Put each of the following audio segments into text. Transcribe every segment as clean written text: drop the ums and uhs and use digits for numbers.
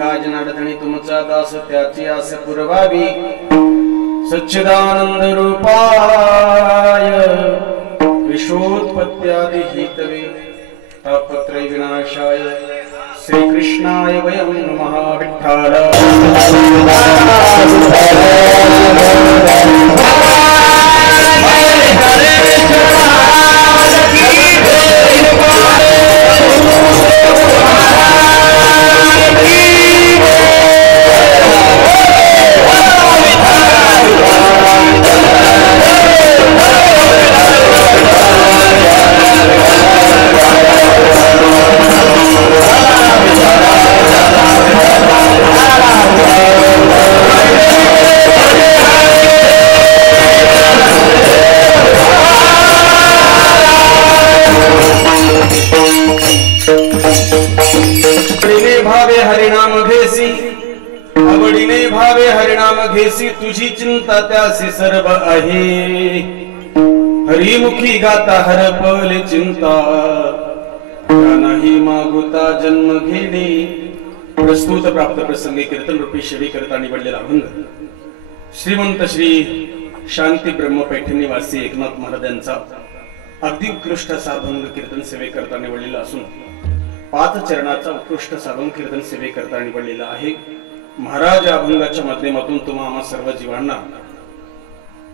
काज नाडधणी तुमचा दास त्याची आस पुरवावी सच्चिदानंद रूपाय विश्वोत्पत्त्यादि हेतवे तापत्रय विनाशाय श्री कृष्णाय वयं नमः विठ्ठल घेसी तुझी चिंता त्यासी सर्व आहे हरिमुखी गाता हरपले चिंता नाही मागुता जन्म घेणे प्रस्तुत प्राप्त प्रसंगी कीर्तन रूपी सेवे करता निवडलेला अभंग श्रीमंत श्री शांती ब्रह्म पैठण निवासी एकनाथ महाराज यांचा अगदी उत्कृष्ट असा अभंग कीर्तन सेवे करता निवडलेला असून 5 चरणाचा उत्कृष्ट असा अभंग कीर्तन सेवे करता निवडलेला आहे। महाराज अभंगाच्या माध्यमातून तुम्हा आम्हा सर्व जीवांना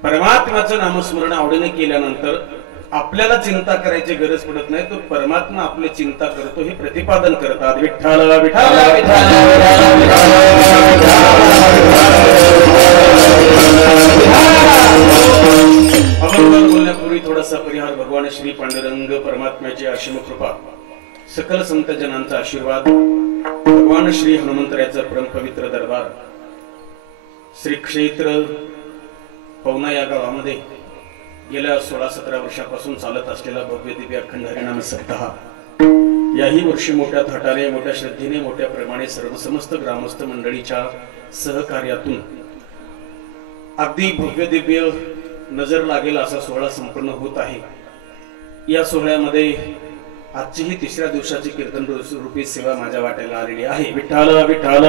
परमात्म्याचं नामस्मरण आवडीने केल्यानंतर आपल्याला चिंता करायची गरज पडत नाही, तो परमात्मा आपली चिंता करतो हे प्रतिपादन करतात। विठ्ठल विठ्ठल अभंगावर बोलण्यापूर्वी थोडासा परिहार। भगवान श्री पांडुरंग परमात्म्याची असीम कृपा, सकल संत जनांचा आशीर्वाद, भगवान श्री हनुमंतरायाचा परम पवित्र दरबार, श्री क्षेत्र पवना या गावामध्ये गेल्या 16-17 वर्षापासून चालत असलेला भव्य दिव्य अखंड हरिनाम सप्ताह याही वर्षी मोठ्या थाटाने, मोठ्या श्रद्धेने, मोठ्या प्रमाणे सर्व समस्त ग्रामस्थ मंडळीच्या सहकार्यातून अगदी भव्य दिव्य नजर लागेल असा सोहळा संपन्न होत आहे। या सोहळ्यामध्ये आजची ही 3ऱ्या दिवसाची कीर्तन रूपी सेवा माझ्या वाट्याला आलेली आहे। विठ्ठल विठ्ठल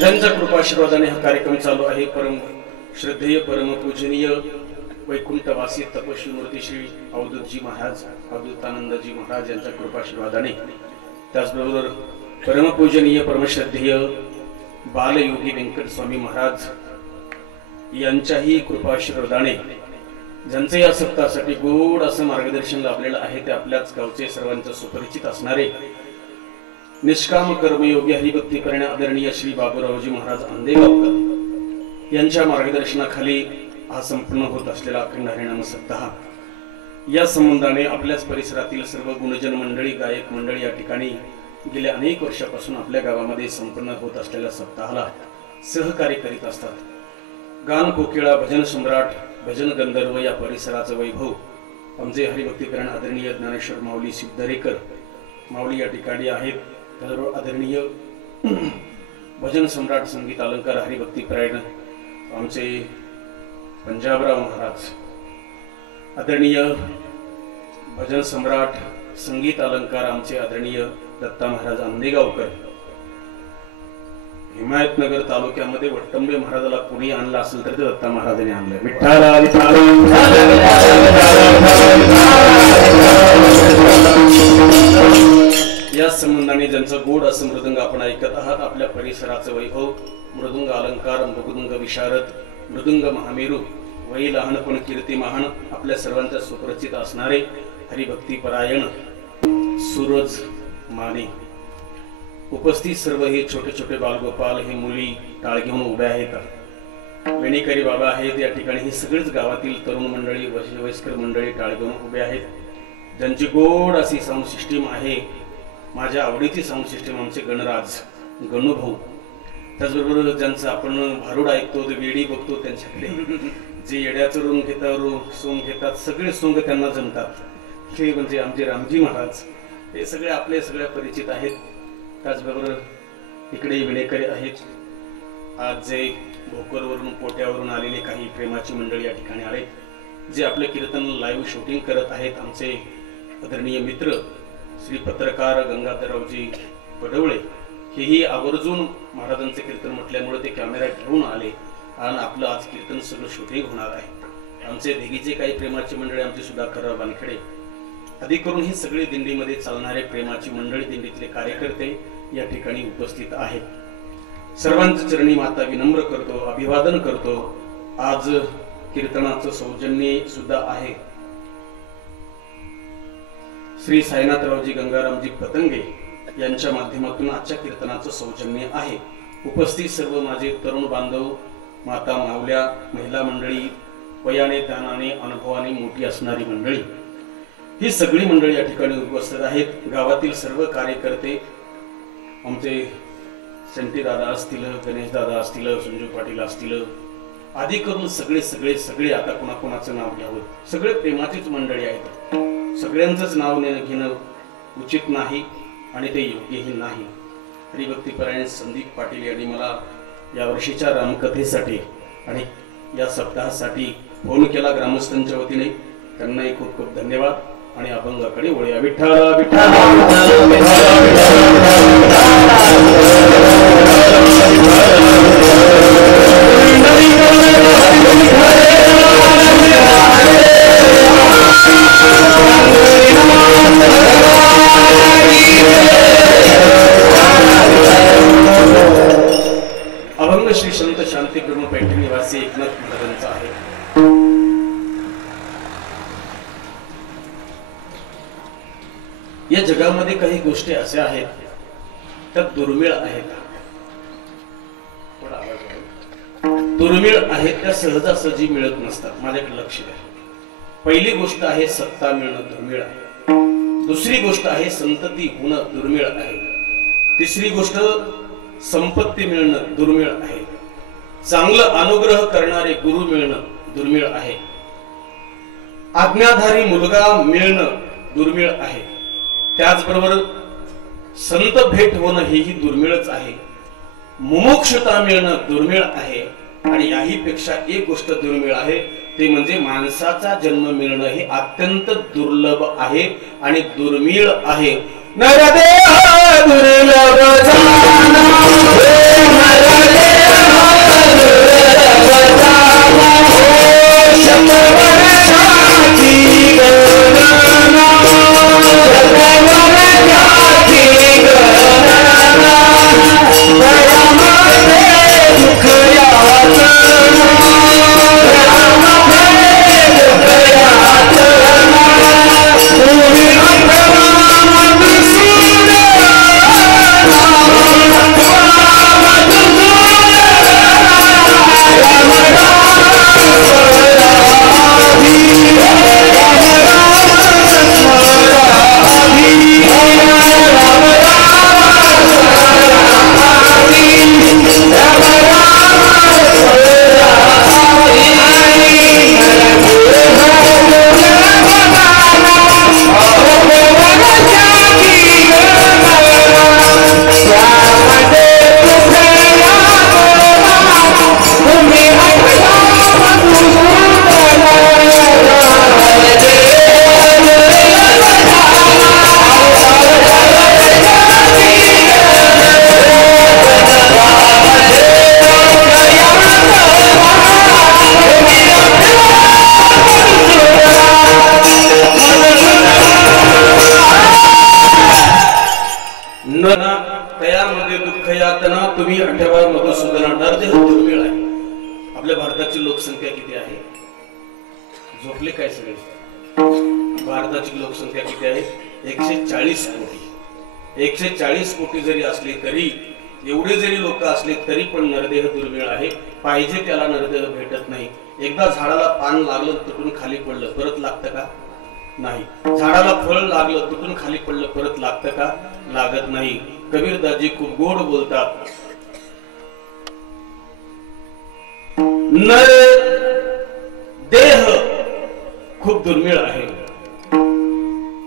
ज्यांच्या कृपाशीर्वादाने हा कार्यक्रम चालू आहे परम श्रद्धेय परम पूजनीय वैकुंठवासी तपस्वी मूर्ती श्री अवधूतजी महाराज, अवधूतानंदजी महाराज यांच्या कृपाशीर्वादाने, त्याचबरोबर परम पूजनीय परमश्रद्धेय बालयोगी व्यंकट स्वामी महाराज यांच्याही कृपाशीर्वादाने ज्यांचे या सप्ताहासाठी गोड असं मार्गदर्शन लाभलेलं आहे ते आपल्याच गावचे सर्वांचे सुपरिचित असणारे निष्काम कर्मयोगी हरिभक्ती करण्या आदरणीय श्री बाबूरावजी महाराज आंदेगावकर यांच्या मार्गदर्शनाखाली हा संपन्न होत असलेला अखंड हरिनाम सप्ताह, या संबंधाने आपल्याच परिसरातील सर्व गुणजन मंडळी, गायक मंडळी या ठिकाणी गेल्या अनेक वर्षापासून आपल्या गावामध्ये संपन्न होत असलेल्या सप्ताहाला सहकार्य करीत असतात। गान कोकिळा, भजन सम्राट, भजन गंधर्व या परिसराचं वैभव आमचे हरिभक्तीकरण आदरणीय ज्ञानेश्वर माऊली सिद्धरेकर माऊली या ठिकाणी आहेत। त्याचबरोबर आदरणीय भजन सम्राट, संगीत अलंकार, हरिभक्तीपरायण आमचे पंजाबराव महाराज, आदरणीय भजन सम्राट, संगीत अलंकार आमचे आदरणीय दत्ता महाराज आंदेगावकर, हिमायतनगर तालुक्यामध्ये वट्टंबे महाराजाला कोणी आणलं असेल तर ते दत्ता महाराजांनी आणलं। विठ्ठल या संबंधाने ज्यांचा गोड असं मृदंग आपण ऐकत आहात, आपल्या परिसराचं वैभव, मृदुंग अलंकार, मृदुंग विशारद, मृदुंग महामेरू, वै लहानपण कीर्ती महान, आपल्या सर्वांच्या सुपरिचित असणारे हरिभक्तीपरायण सूरज माने, उपस्थित सर्व हे छोटे छोटे बालगोपाल, हे मुली टाळ घेऊन उभ्या आहेत, वेणीकरी बाबा आहेत या ठिकाणी, हे सगळेच गावातील तरुण मंडळी, वयस्कर मंडळी टाळ घेऊन उभे आहेत, ज्यांची गोड अशी साऊंड सिस्टीम आहे। माझ्या आवडीची साऊंड सिस्टीम आमचे गणराज गणूभाऊ, त्याचबरोबर ज्यांचं आपण भारूड ऐकतो, वेडी बघतो, त्यांच्याकडे जे येड्याचं रूम घेतात, सोंग घेतात, सगळे सोंग त्यांना जमतात, हे म्हणजे आमचे रामजी महाराज, हे सगळे आपले सगळ्या परिचित आहेत। त्याचबरोबर इकडे विणेकरी आहेत, आज जे भोकरवरून पोट्यावरून आलेले काही प्रेमाची मंडळी या ठिकाणी आहेत, जे आपले कीर्तन लाईव्ह शूटिंग करत आहेत, आमचे आदरणीय मित्र श्री पत्रकार गंगाधररावजी पडवळे हेही आवर्जून महाराजांचे कीर्तन म्हटल्यामुळे ते कॅमेरा घेऊन आले आणि आपलं आज कीर्तन सगळं शूटिंग होणार आहे। आमचे देगीचे काही प्रेमाची मंडळी, आमचे सुधाकरराव वानखेडे, अधिक करून ही सगळी दिंडीमध्ये चालणारे प्रेमाची मंडळी, दिंडीतले कार्यकर्ते या ठिकाणी उपस्थित आहेत। सर्वांचे चरणी माता विनम्र करतो, अभिवादन करतो। आज कीर्तनाचं सौजन्य सुद्धा आहे श्री साईनाथरावजी गंगारामजी पतंगे यांच्या माध्यमातून आजच्या कीर्तनाचं सौजन्य आहे। उपस्थित सर्व माझे तरुण बांधव, माता मावल्या, महिला मंडळी, वयाने ज्ञानाने अनुभवाने मोठी असणारी मंडळी, ही सगळी मंडळी या ठिकाणी उपस्थित आहेत। गावातील सर्व कार्यकर्ते, आमचे संटी दादा असतील, गणेश दादा असतील, संजू पाटील असतील, आदी करून सगळे सगळे सगळे आता कोणाकोणाचं नाव घ्यावं, सगळे प्रेमाचीच मंडळी आहेत। सगळ्यांचंच नाव घेणं उचित नाही आणि ते योग्यही नाही। हरिभक्तीपरायण संदीप पाटील यांनी मला या वर्षीच्या रामकथेसाठी आणि या सप्ताहासाठी फोन केला ग्रामस्थांच्या वतीने, त्यांनाही खूप खूप धन्यवाद। आणि अभंगाकडे वळूया। विठ्ठल अभंग श्री संत शांती ब्रह्म पैठण निवासी एकनाथ महाराजांचा आहे। या जगामध्ये काही गोष्टी अशा आहेत त्या दुर्मिळ आहेत, दुर्मिळ आहेत, त्या सहजासहजी मिळत नसतात। माझ्याकडे लक्ष द्या। पहिली गोष्ट आहे सत्ता मिळणं, दुर्मिळ आहे। दुसरी गोष्ट आहे संतती होणं, दुर्मिळ आहे। तिसरी गोष्ट संपत्ती मिळणं, दुर्मिळ आहे। चांगलं अनुग्रह करणारे गुरु मिळणं, दुर्मिळ आहे। आज्ञाधारी मुलगा मिळणं, दुर्मिळ आहे। त्याचबरोबर संत भेट होणं हेही दुर्मिळच आहे। मुमुक्षता मिळणं दुर्मिळ आहे। आणि याही पेक्षा एक गोष्ट दुर्मिळ आहे, ते म्हणजे माणसाचा जन्म मिळणं हे अत्यंत दुर्लभ आहे आणि दुर्मिळ आहे। नरदेह दुर्लभ जाना, तयामध्ये दुःख यातना तुम्ही आठवा मधुसूदना। नरदेह दुर्मिळ आहे। आपल्या भारताची लोकसंख्या किती आहे? झोपले काय सगळे? भारताची लोकसंख्या किती आहे? 140 कोटी। 140 कोटी जरी असली तरी, एवढे जरी लोक असले तरी पण नरदेह दुर्मिळ आहे। पाहिजे त्याला नरदेह भेटत नाही। एकदा झाडाला पान लागलं, तुटून खाली पडलं, परत लागतं का? नाही। झाडाला फळ लागलं, तुटून खाली पडलं, परत लागतं का? लागत नाही। कबीरदाजी खूप गोड बोलतात, नर देह खूप दुर्मिळ आहे।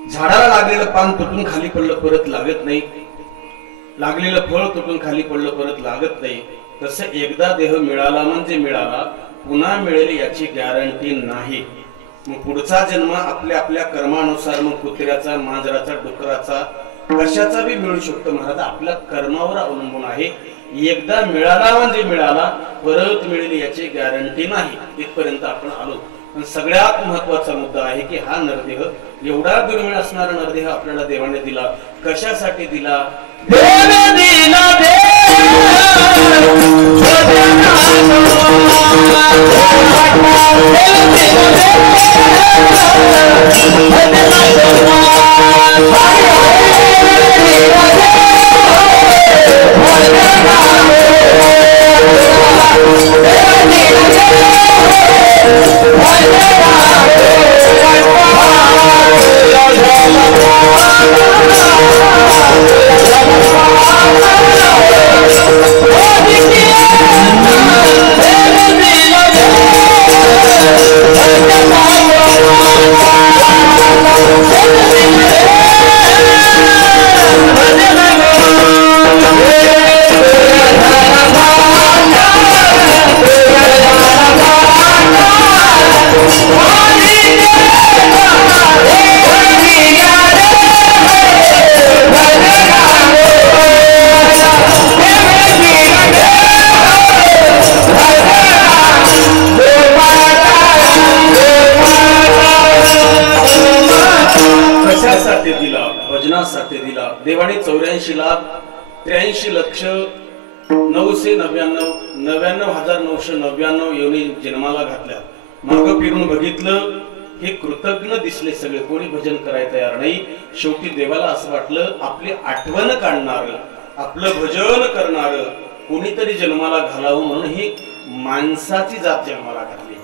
झाडाला लागलेलं पान तुटून खाली पडलं, परत लागत नाही। लागलेलं फळ तुटून खाली पडलं, परत लागत नाही। तसं एकदा देह मिळाला म्हणजे मिळाला, पुन्हा मिळेल याची गॅरंटी नाही। मग पुढचा जन्म आपल्या आपल्या कर्मानुसार मग कुत्र्याचा, मांजराचा, डुकराचा, कशाचा बी मिळू शकतो महाराज. आपल्या कर्मावर अवलंबून आहे. एकदा मिळाला म्हणजे मिळाला, परत मिळेल याची गॅरंटी नाही. इथपर्यंत आपण आलो. पण सगळ्यात महत्वाचा मुद्दा आहे की हा नरदेह, एवढा दुर्मिळ असणारा नरदेह आपल्याला देवाने दिला. कशासाठी दिला? देवाने 84,999,999 योनी जन्माला घातल्या. मागं फिरून बघितलं, हे कृतज्ञ दिसले सगळे. कोणी भजन करायला तयार नाही. शेवटी देवाला असं वाटलं, आपली आठवण काढणार, आपलं भजन करणार कोणीतरी जन्माला घालावं म्हणून ही माणसाची जात जन्माला घातली.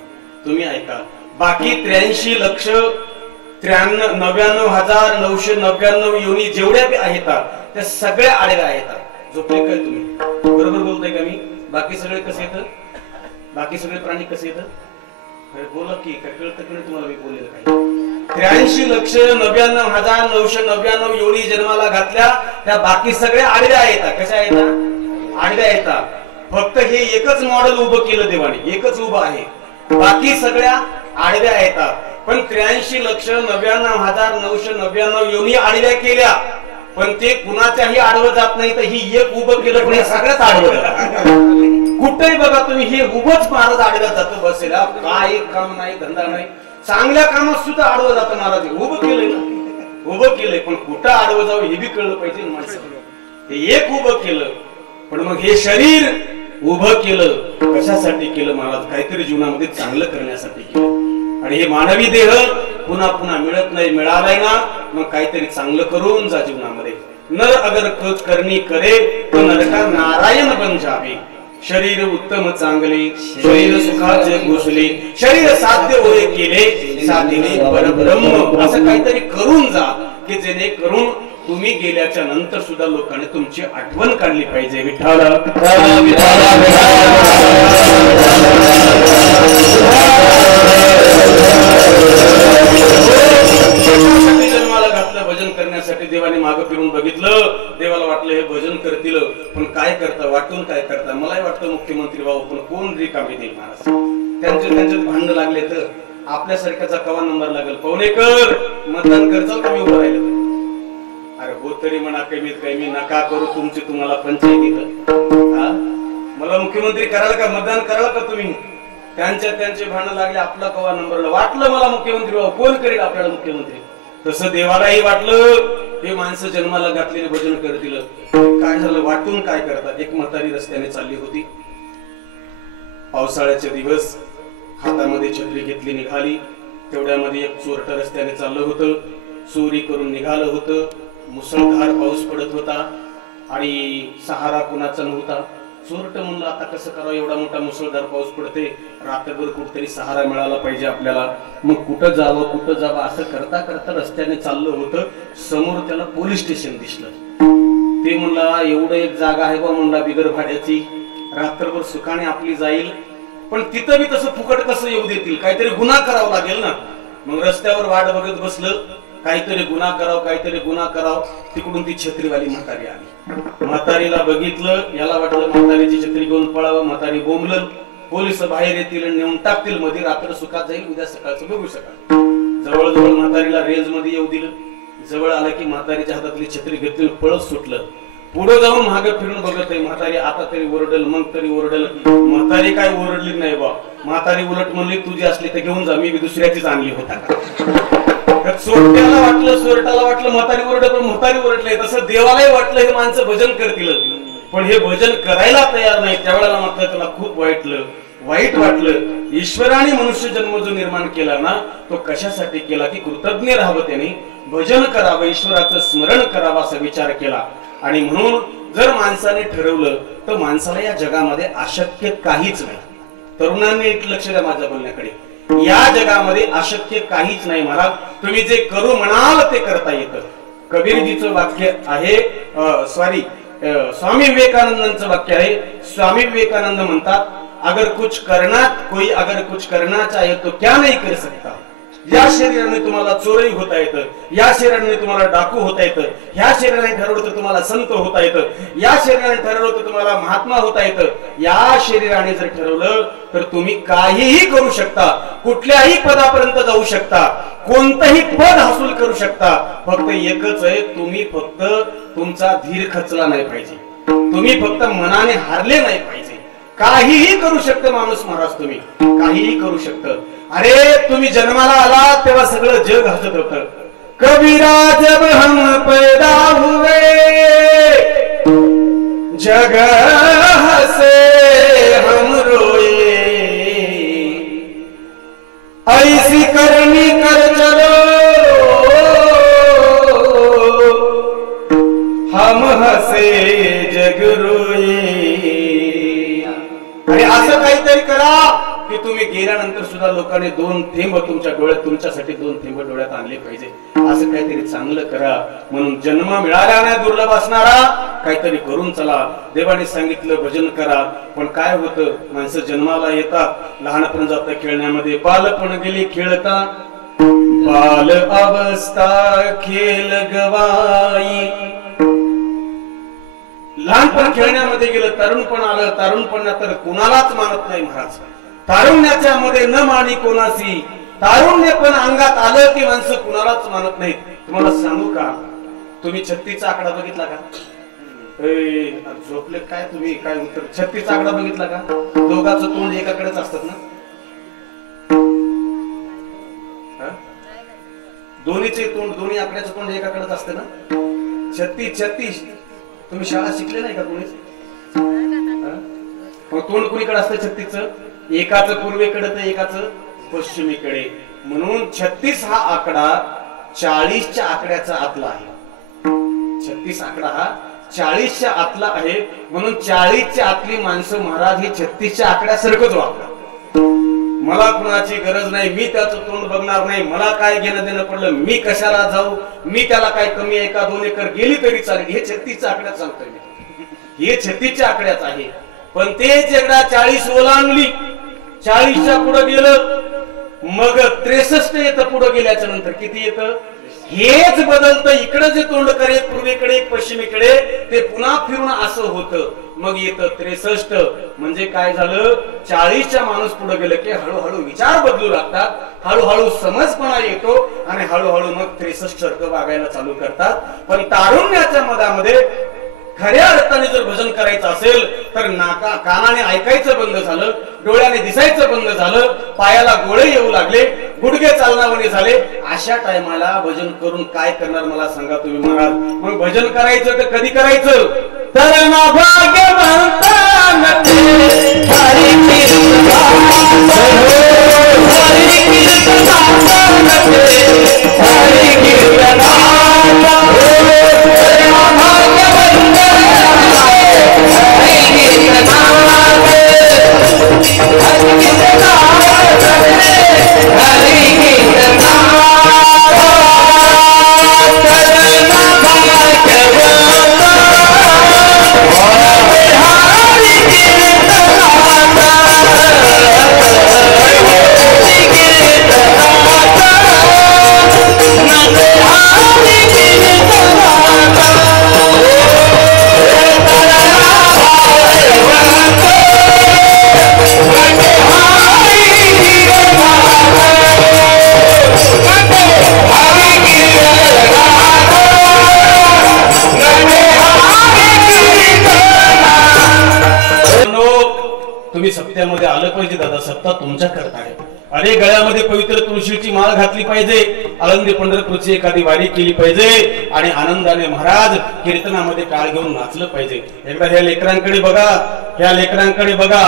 तुम्ही ऐका, बाकी 83,99,999 योनी जेवढ्या बी आहेत त्या सगळ्या आडव्या आहेत. झोपले काय तुम्ही? बरोबर बोलताय का मी? बाकी सगळे कसे येतं? बाकी सगळे प्राणी कसे येतं? बोला की, काय कळतं की तुम्हाला? मी बोललेलं काय? 83,99,999 योनी जन्माला घातल्या, त्या बाकी सगळ्या आडव्या आहेत. कशा आहेत? आडव्या आहेत. फक्त हे एकच मॉडेल उभं केलं देवाने, एकच उभं आहे. बाकी सगळ्या आडव्या आहेत. पण 83,99,999 योनी आडव्या केल्या, पण ते कुणाच्याही आडवं जात नाही. तर ही एक उभं केलं, पण हे सगळ्यात आडवं जातं. कुठेही बघा तुम्ही, हे उभंच महाराज आडव्या जातं. बसेल काय काम नाही, धंदा नाही, चांगल्या कामात सुद्धा आडवं जातं महाराज. उभं केलंय ना, उभं केलंय, पण कुठं आडवं जावं हे बी कळलं पाहिजे माणसाला. हे एक उभं केलं, पण मग हे शरीर उभं केलं कशासाठी केलं महाराज? काहीतरी जीवनामध्ये चांगलं करण्यासाठी केलं. आणि हे मानवी देह पुन्हा पुन्हा मिळत नाही. मिळालाय ना, मग काहीतरी चांगलं करून जा जीवनामध्ये. नर अगर कुछ करनी करे तो नरका नारायण बन जावे. शरीर उत्तम चांगले, शरीर सुखाचे घोषले, शरीर साध्य होय केले, साधीने परब्रह्म. असं काहीतरी करून जा की जेणेकरून तुम्ही गेल्याच्या नंतर सुद्धा लोकांनी तुमची आठवण काढली पाहिजे. विठ्ठल जन्माला घातलं भजन करण्यासाठी. देवाने मागं फिरून बघितलं, देवाला वाटलं हे भजन करतील, पण काय करता, वाटून काय करता? मलाही वाटतं मुख्यमंत्री भाऊ, पण कोण रिकामी देईल महाराज? त्यांच्यात भांडण लागले तर आपल्यासारख्याचा कवा नंबर लागेल? पवनेकर मतदान करचाल कमी उभं राहिलं. अरे हो तरी म्हणा, कमीत कमी नका करू, तुमची तुम्हाला पंचायतीत मला मुख्यमंत्री कराल का, मतदान कराल का तुम्ही? त्यांचे भांडण लागले, आपला कवा नंबरला. वाटलं मला मुख्यमंत्री भाऊ, कोण करेल आपल्याला मुख्यमंत्री? तसं देवालाही वाटलं, हे माणसं जन्माला घातलेले भजन करतील. काय झालं? वाटून काय करतात? एक म्हातारी रस्त्याने चालली होती. पावसाळ्याचे दिवस, हातामध्ये छत्री घेतली निघाली. तेवढ्यामध्ये एक चोरट रस्त्याने चाललं होतं, चोरी करून निघालं होतं. मुसळधार पाऊस पडत होता आणि सहारा कुणाचा नव्हता. चोरट म्हणलं, आता कसं करावं? एवढा मोठा मुसळधार पाऊस पडते, रात्रभर कुठतरी सहारा मिळाला पाहिजे आपल्याला. मग कुठं जावं असं करता करता रस्त्याने चाललं होतं. समोर त्याला पोलीस स्टेशन दिसलं. ते म्हणला, एवढं एक जागा आहे बा म्हणला बिगर भाड्याची, रात्रभर सुखाने आपली जाईल. पण तिथं बी तसं फुकट कसं येऊ देतील? काहीतरी गुन्हा करावा लागेल ना. मग रस्त्यावर वाट बघत बसलं, काहीतरी गुन्हा कराव. तिकडून ती छत्रीवाली म्हातारी आली. म्हातारीला बघितलं, याला वाटलं म्हातारीची छत्री घेऊन पळावं. म्हातारी बोंबलं, पोलीस बाहेर येतील आणि नेऊन टाकतील मध्ये, रात्र सुखात जाईल, उद्या सकाळचं बघू सकाळ. जवळजवळ म्हातारीला रेंज मध्ये येऊ दिलं. जवळ आलं की म्हातारीच्या हातातली छत्री घेतली, पळत सुटलं. पुढे जाऊन मागे फिरून बघत आहे. म्हातारी आता तरी ओरडल, मग तरी ओरडल. म्हातारी काय ओरडली नाही बा. म्हातारी उलट म्हणली, तुझी असली तर घेऊन जा, मी दुसऱ्याचीच आणली होता. चोरट्याला वाटलं, चोरट्याला वाटलं म्हातारी ओरडत, पण म्हातारी ओरडले. तसं देवालाही वाटलं हे माणसं भजन करतील, पण हे भजन करायला तयार नाही. त्यावेळेला मात्र त्याला खूप वाईट वाटलं. ईश्वराने मनुष्य जन्म जो निर्माण केला ना, तो कशासाठी केला की कृतज्ञ राहावं, त्याने भजन करावं, ईश्वराचं स्मरण करावं असा विचार केला. आणि म्हणून जर माणसाने ठरवलं तर माणसाला या जगामध्ये अशक्य काहीच नाही. तरुणांनी लक्ष द्या माझ्या बोलण्याकडे. या जगामध्ये अशक्य काहीच नाही महाराज. तुम्ही जे करू म्हणाल ते करता येतं. कबीरजीचं वाक्य आहे, स्वामी विवेकानंदांचं वाक्य आहे. स्वामी विवेकानंद म्हणतात, अगर कुछ करना चाहे तो क्या नहीं कर सकता. या शरीराने तुम्हाला चोरी होता येतं, या शरीराने तुम्हाला डाकू होता येतं, या शरीराने ठरवलं तर तुम्हाला संत होता येतं, या शरीराने ठरवलं तर तुम्हाला महात्मा होता येतं. या शरीराने जर ठरवलं तर तुम्ही काहीही करू शकता, कुठल्याही पदापर्यंत जाऊ शकता, कोणतंही पद हासिल करू शकता. फक्त एकच आहे, तुम्ही फक्त तुमचा धीर खचला नाही पाहिजे, तुम्ही फक्त मनाने हारले नाही पाहिजे. काहीही करू शकतं माणूस महाराज, तुम्ही काहीही करू शकतं. अरे तुम्ही जन्माला आला तेव्हा सगळं जग हसत होतं. कबीरा जब हम पैदा हुए जग हसे हम रोए, ऐसी करनी कर चलो हम हसे जग रोए. आणि असं काहीतरी करा की तुम्ही गेल्यानंतर सुद्धा लोकांनी 2 थेंब तुमच्या डोळ्यात, तुमच्यासाठी 2 थेंब डोळ्यात आणले पाहिजे. असं काहीतरी चांगलं करा. म्हणून जन्म मिळाला नाही दुर्लभ असणारा, काहीतरी करून चला. देवाने सांगितलं भजन करा. पण काय होतं, माणसं जन्माला येतात, लहानपण जातं खेळण्यामध्ये, बालपण गेली खेळता, बाल अवस्था खेळ गवाई. लहानपण खेळण्यामध्ये गेलं, तरुणपण आलं, तरुणपणात तर कुणालाच मानत नाही महाराज. तारुण्याच्या मध्ये न मानी कोणाशी, तारुण्य पण अंगात आलं की माणसं कुणालाच मानत नाहीत. तुम्हाला सांगू का, तुम्ही 36चा आकडा बघितला का? झोपले काय तुम्ही, काय उत्तर? 36चा आकडा बघितला का? दोघांचं तोंड एकाकडेच असतात ना, दोन्हीचे तोंड, दोन्ही आकड्याचं तोंड एकाकडेच असतं ना. 36 तुम्ही शाळा शिकले नाही का कोणीच? तोंड कुणीकडे असतं 36चं? एकाच पूर्वेकडे तर एकाच पश्चिमेकडे. म्हणून 36 हा आकडा 40च्या आकड्याचा आतला आहे. 36 आकडा हा 40च्या आतला आहे. म्हणून 40च्या आतली माणसं महाराज ही 36च्या आकड्यासारखंच वागतात. मला कुणाची गरज नाही, मी त्याचं तोंड बघणार नाही, मला काय घेणं देणं पडलं, मी कशाला जाऊ, मी त्याला काय कमी 1-2 एकर गेली तरी चालेल. हे 36च्या आकड्यात सांगतोय मी, हे 36च्या आकड्यात आहे. पण तेच एकदा 40 ओलांडली, 40च्या पुढे गेलं, मग 63 येतं. पुढे गेल्याच्या नंतर किती येतं? हेच बदलतं. इकडे जे तोंड करे पूर्वेकडे पश्चिमेकडे, ते पुन्हा फिरून असं होतं. मग येतं 63. म्हणजे काय झालं, 40च्या माणूस पुढे गेलं की हळूहळू विचार बदलू लागतात, हळूहळू समजपणा येतो आणि हळूहळू मग 63 सारखं वागायला चालू करतात. पण तारुण्याच्या मधामध्ये खऱ्या अर्थाने जर भजन करायचं असेल तर कानाने ऐकायचं बंद झालं, डोळ्याने दिसायचं बंद झालं, पायाला गोळे येऊ लागले, गुडघे चालनावणे झाले. अशा टायमाला भजन करून काय करणार मला सांगा तुम्ही महाराज? मग भजन करायचं तर कधी करायचं? तर ना भाग्यवंत सत्ता तुमच्या करता आहे. अरे गळ्यामध्ये पवित्र तुळशीची माळ घातली पाहिजे, आळंदी पंढरपूरची एखादी वारी केली पाहिजे आणि आनंदाने महाराज कीर्तनामध्ये टाळ घेऊन नाचलं पाहिजे. एकदा ह्या लेकरांकडे बघा, ह्या लेकरांकडे बघा.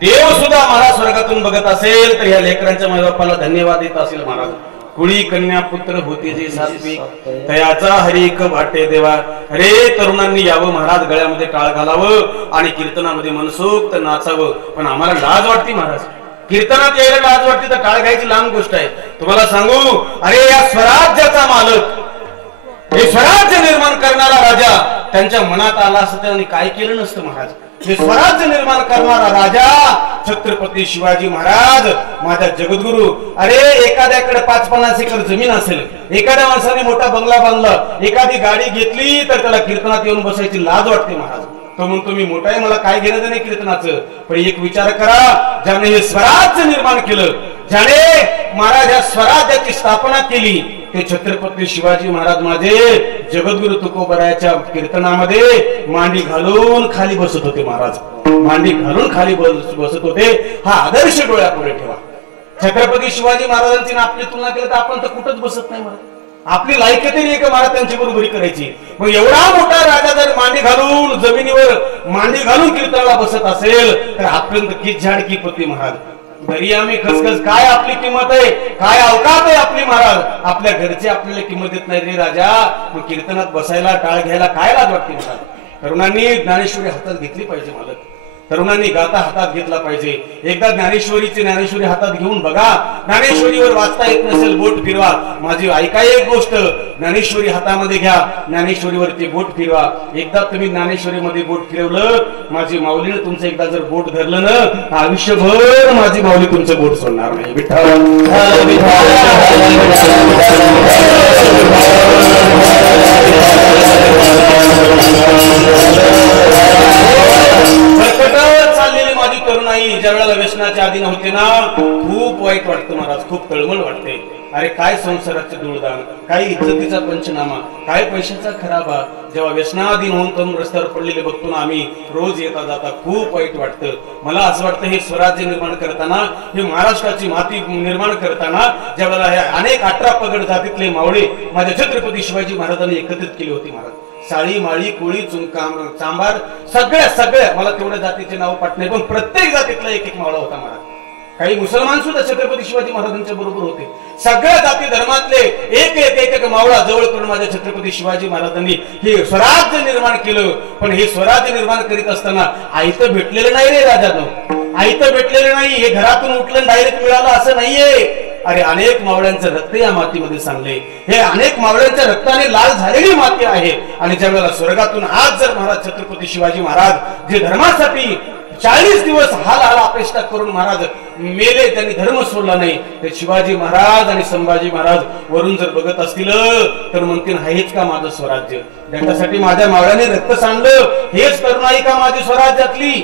देव सुद्धा महाराज स्वर्गातून बघत असेल तर ह्या लेकरांच्या माय बापाला धन्यवाद देत असेल. महाराज कुळी कन्या पुत्र होते जे सात्विक, तयाचा हरिक वाटे देवा. अरे तरुणांनी यावं महाराज, गळ्यामध्ये टाळ घालावं आणि कीर्तनामध्ये मनसोक्त नाचावं. पण आम्हाला लाज वाटते महाराज, कीर्तनात यायला लाज वाटते तर टाळ घ्यायची लांब गोष्ट आहे. तुम्हाला सांगू, अरे या स्वराज्याचा मालक, हे स्वराज्य निर्माण करणारा राजा त्यांच्या मनात आला असतं त्यांनी काय केलं नसतं महाराज. हे स्वराज्य निर्माण करणारा राजा छत्रपती शिवाजी महाराज माझा जगद्गुरु. अरे एखाद्याकडे 5-50 एकर जमीन असेल, एखाद्या माणसाने मोठा बंगला बांधला, एखादी गाडी घेतली तर त्याला कीर्तनात येऊन बसायची लाज वाटते महाराज. तो म्हणतो मी मोठा आहे, मला काय घेणं नाही कीर्तनाचं. पण एक विचार करा, ज्याने हे स्वराज्य निर्माण केलं, ज्याने महाराज या स्वराज्याची स्थापना केली, ते छत्रपती शिवाजी महाराज माझे जगद्गुरु तुकोबरायाच्या कीर्तनामध्ये मांडी घालून खाली बसत होते. महाराज मांडी घालून खाली बसत होते. हा आदर्श डोळ्यापुढे ठेवा. छत्रपती शिवाजी महाराजांची आपली तुलना केली तर आपण तर कुठंच बसत नाही महाराज. आपली लायकी तरी एक महाराज त्यांची बरोबरी करायची. मग एवढा मोठा राजा जर मांडी घालून जमिनीवर मांडी घालून कीर्तनाला बसत असेल तर आपल्याला किती झाड की पती महाराज. घरी आम्ही खसखस, काय आपली किंमत आहे, काय अवकात आहे आपली महाराज. आपल्या घरचे आपल्याला किंमत देत नाही रे राजा. मग कीर्तनात बसायला टाळ घ्यायला काय लाज वाटते महाराज. तरुणांनी ज्ञानेश्वरी हातात घेतली पाहिजे मालक. तरुणांनी गाता हातात घेतला पाहिजे. एकदा ज्ञानेश्वरी हातात घेऊन बघा. ज्ञानेश्वरीवर वाचता येत नसेल बोट फिरवा. माझी ऐका एक गोष्ट, ज्ञानेश्वरी हातामध्ये घ्या, ज्ञानेश्वरीवरती बोट फिरवा. एकदा तुम्ही ज्ञानेश्वरीमध्ये बोट फिरवलं, माझी माऊलीने तुमचं एकदा जर बोट धरलं ना, आयुष्यभर माझी माऊली तुमचं बोट सोडणार नाही. विठ्ठल चाललेली माझी तरुणाई ज्या वेळेला व्यसनाच्या अधीन होते ना, खूप वाईट वाटतं महाराज, खूप तळमळ वाटते. अरे काय संसाराचे दुर्दान, काय इज्जतीचा पंचनामा, काय पैशाचा खराबा. जेव्हा व्यसनाधीन होऊन तरुण रस्त्यावर पडलेले बघतो ना आम्ही रोज येता जाता, खूप वाईट वाटतं. मला असं वाटतं हे स्वराज्य निर्माण करताना, हे महाराष्ट्राची माती निर्माण करताना ज्यावेळेला हे अनेक 18 पगड जातीतले मावळे माझ्या छत्रपती शिवाजी महाराजांनी एकत्रित केली होती महाराज. साळी, माळी, कोळी, चांबार, सगळ्या मला तेवढ्या जातीचे नाव पाठ नाही, पण प्रत्येक जातीतला एक एक मावळा होता महाराज. काही मुसलमान सुद्धा छत्रपती शिवाजी महाराजांच्या बरोबर होते. सगळ्या जाती धर्मातले एक मावळा जवळ करून माझ्या छत्रपती शिवाजी महाराजांनी हे स्वराज्य निर्माण केलं. पण हे स्वराज्य निर्माण करीत असताना आयतं भेटलेलं नाही रे राजानं, आयतं भेटलेलं नाही. हे घरातून उठलं डायरेक्ट मिळालं असं नाहीये. अरे अनेक मावळ्यांचं रक्त या मातीमध्ये सांगले. हे अनेक मावळ्यांच्या रक्ताने लाल झालेली माती आहे. आणि ज्या वेळेला स्वर्गातून आज जर महाराज छत्रपती शिवाजी महाराज जे धर्मासाठी 40 दिवस हाल अपेक्षा करून महाराज मेले, त्यांनी धर्म सोडला नाही, ते शिवाजी महाराज आणि संभाजी महाराज वरून जर बघत असतील तर म्हणतील हेच का माझं स्वराज्य. ज्याच्यासाठी माझ्या मावळ्याने रक्त सांडलं, हेच तरुणाई का माझी स्वराज्यातली.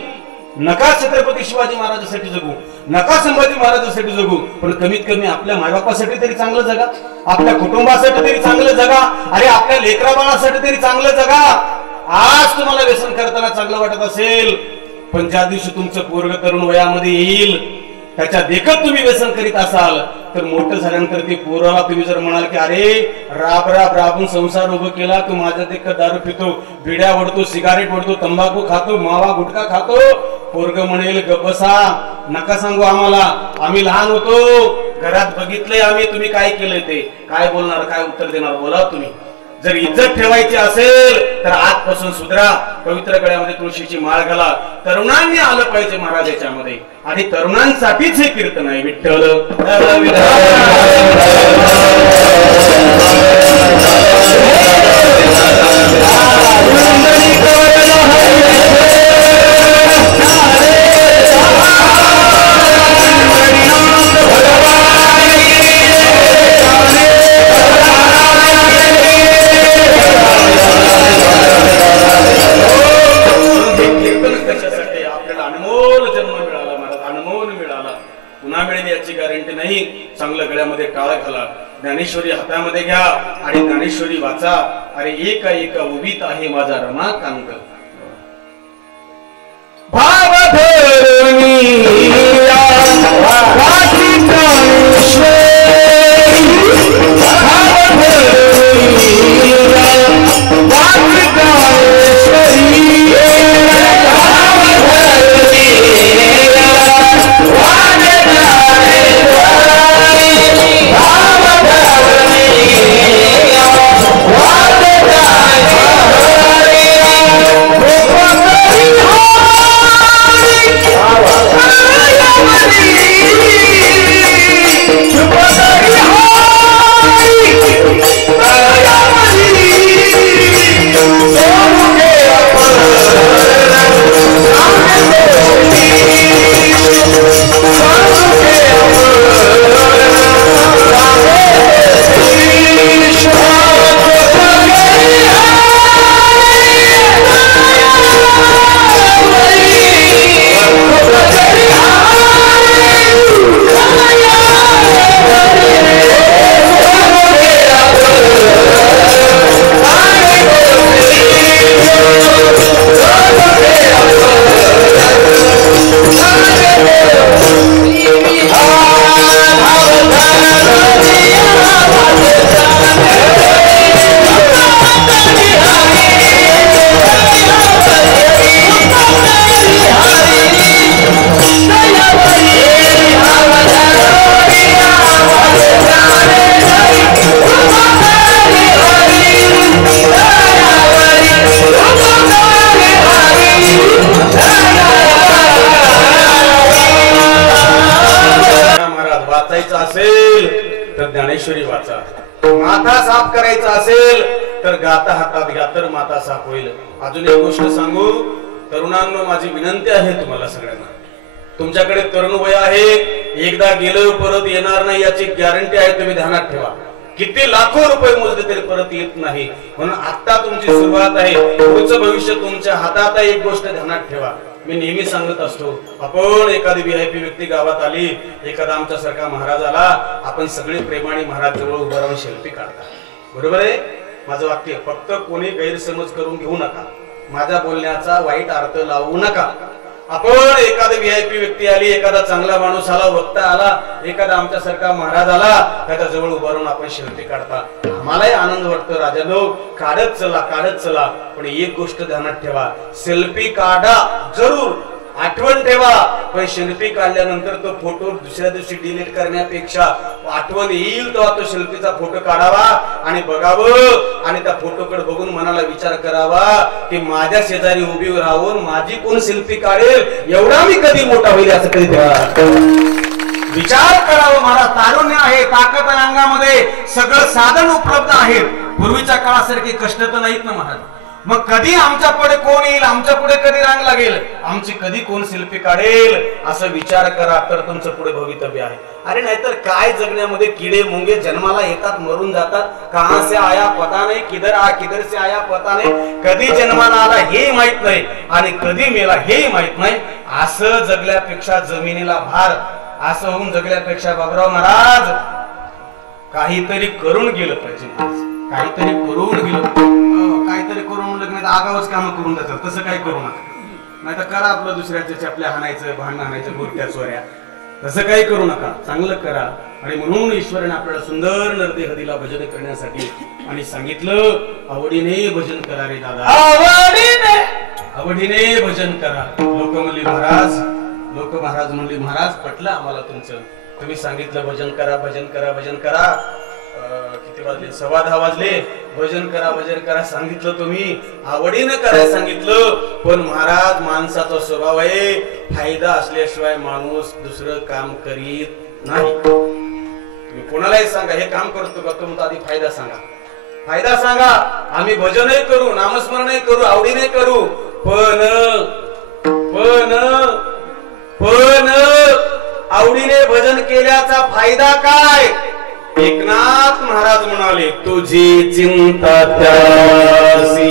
नका छत्रपती शिवाजी महाराजांसाठी जगू, नका संभाजी महाराजांसाठी जगू, पण कमीत कमी आपल्या मायबापासाठी तरी चांगलं जगा, आपल्या कुटुंबासाठी तरी चांगलं जगा, अरे आपल्या लेकरा बाळासाठी तरी चांगलं जगा. आज तुम्हाला व्यसन करताना चांगलं वाटत असेल, पण ज्या दिवशी तुमचं पोरग तरुण वयामध्ये येईल, त्याच्या देखत तुम्ही व्यसन करीत असाल तर मोठं झाल्यानंतर ते पोराला तुम्ही जर म्हणाल की अरे राबून संसार उभं केला, तू माझ्या देखत दारू पितो, बिड्या ओढतो, सिगारेट ओढतो, तंबाखू खातो, मावा गुटखा खातो, पोरग म्हणेल गप्पसा, नका सांगू आम्हाला, आम्ही लहान होतो, घरात बघितलंय आम्ही तुम्ही काय केलंय ते. काय बोलणार, काय उत्तर देणार, बोला तुम्ही. जर इज्जत ठेवायची असेल तर आजपासून सुधरा. पवित्र गळ्यामध्ये तुळशीची माळ घाला. तरुणांनी आलं पाहिजे महाराज याच्यामध्ये, आणि तरुणांसाठीच हे कीर्तन आहे. विठ्ठल चांगलं गळ्यामध्ये टाळ घाला, ज्ञानेश्वरी हातामध्ये घ्या आणि ज्ञानेश्वरी वाचा. अरे एका एका उभीत आहे माझा रमाकांत. भाव धरुणी तर गाता हातात घ्या तर माता साफ होईल. अजून एक गोष्ट सांगू तरुणांनो, माझी विनंती आहे तुम्हाला सगळ्यांना, तुमच्याकडे तरुण वय आहे, एकदा गेलं परत येणार नाही याची गॅरंटी आहे, तुम्ही ध्यानात ठेवा. किती लाखो रुपये मोजले तरी परत येत नाही, म्हणून आता तुमची सुरुवात आहे, पुढचं भविष्य तुमच्या हातात आहे. एक गोष्ट ध्यानात ठेवा, मी नेहमी सांगत असतो, आपण एखादी VIP व्यक्ती गावात आली, एखादा आमच्यासारखा महाराज आला, आपण सगळे प्रेमाने महाराज जवळ उभं राहून सेल्फी काढता. बरोबर आहे माझं वाक्य? फक्त कोणी गैरसमज करून घेऊ नका, माझ्या बोलण्याचा वाईट अर्थ लावू नका. आपण एखादी VIP व्यक्ती आली, एखादा चांगला माणूस आला, वक्ता आला, एखादा आमच्यासारखा महाराज आला, त्याच्या जवळ उभं राहून आपण सेल्फी काढता. आम्हालाही आनंद वाटतो, राजानो काढत चला काढत चला. पण एक गोष्ट ध्यानात ठेवा, सेल्फी काढा जरूर, आठवण ठेवा, पण सेल्फी काढल्यानंतर तो फोटो दुसऱ्या दिवशी डिलीट करण्यापेक्षा आठवण येईल तेव्हा तो सेल्फीचा फोटो काढावा आणि बघावं, आणि त्या फोटोकडे बघून मनाला विचार करावा की माझ्या शेजारी उभी राहून माझी कोण सेल्फी काढेल, एवढा मी कधी मोठा होईल असं कधी विचार करावा. मला तारुण्य आहे, ताकद आहे अंगामध्ये, सगळं साधन उपलब्ध आहे. पूर्वीच्या काळासारखे कष्ट तर नाहीत ना महाराज. मग कधी आमच्या पुढे कोण येईल, आमच्या पुढे कधी रांग लागेल, आमची कधी कोण सेल्फी काढेल, असं विचार करा, तर तुमचं पुढे भवितव्य आहे. अरे नाहीतर काय जगण्यामध्ये किडे मुंगे जन्माला येतात, मरून जातात, कहां से आया पता नाही, किधर से आया पता नाही, कधी जन्माला आला हे माहित नाही आणि कधी मेला हे माहित नाही. असं जगल्यापेक्षा जमिनीला भार, असं होऊन जगल्यापेक्षा बाबराव महाराज काहीतरी करून गेलं पाहिजे, काहीतरी करून गेलं, काहीतरी करून लग्न आगावच काम करून जातात, तसं काही करू नका. नाही तर करा आपलं दुसऱ्याच्या चपल्या हाणायचं, भांडण हाणायचं, गोट्या चोऱ्या, तसं काही करू नका, चांगलं करा. आणि म्हणून ईश्वराने आपल्याला सुंदर नरदेहदीला भजन करण्यासाठी आणि सांगितलं, आवडीने भजन करा रे दादा, आवडीने भजन करा. लोक म्हणली महाराज म्हणली महाराज पटलं आम्हाला तुमचं, तुम्ही सांगितलं भजन करा भजन करा भजन करा. किती वाजले? 10:15 वाजले. भजन करा सांगितलं, तुम्ही आवडीनं करायला सांगितलं, पण महाराज माणसाचा स्वभाव आहे, फायदा असल्याशिवाय माणूस दुसरं काम करीत नाही. तुम्ही कोणालाही सांगा हे काम करतो का, तुमचा आधी फायदा सांगा. आम्ही भजनही करू, नामस्मरणही करू, आवडीने करू, पण आवडीने भजन केल्याचा फायदा काय? एकनाथ महाराज म्हणाले, तुझी चिंता त्यासी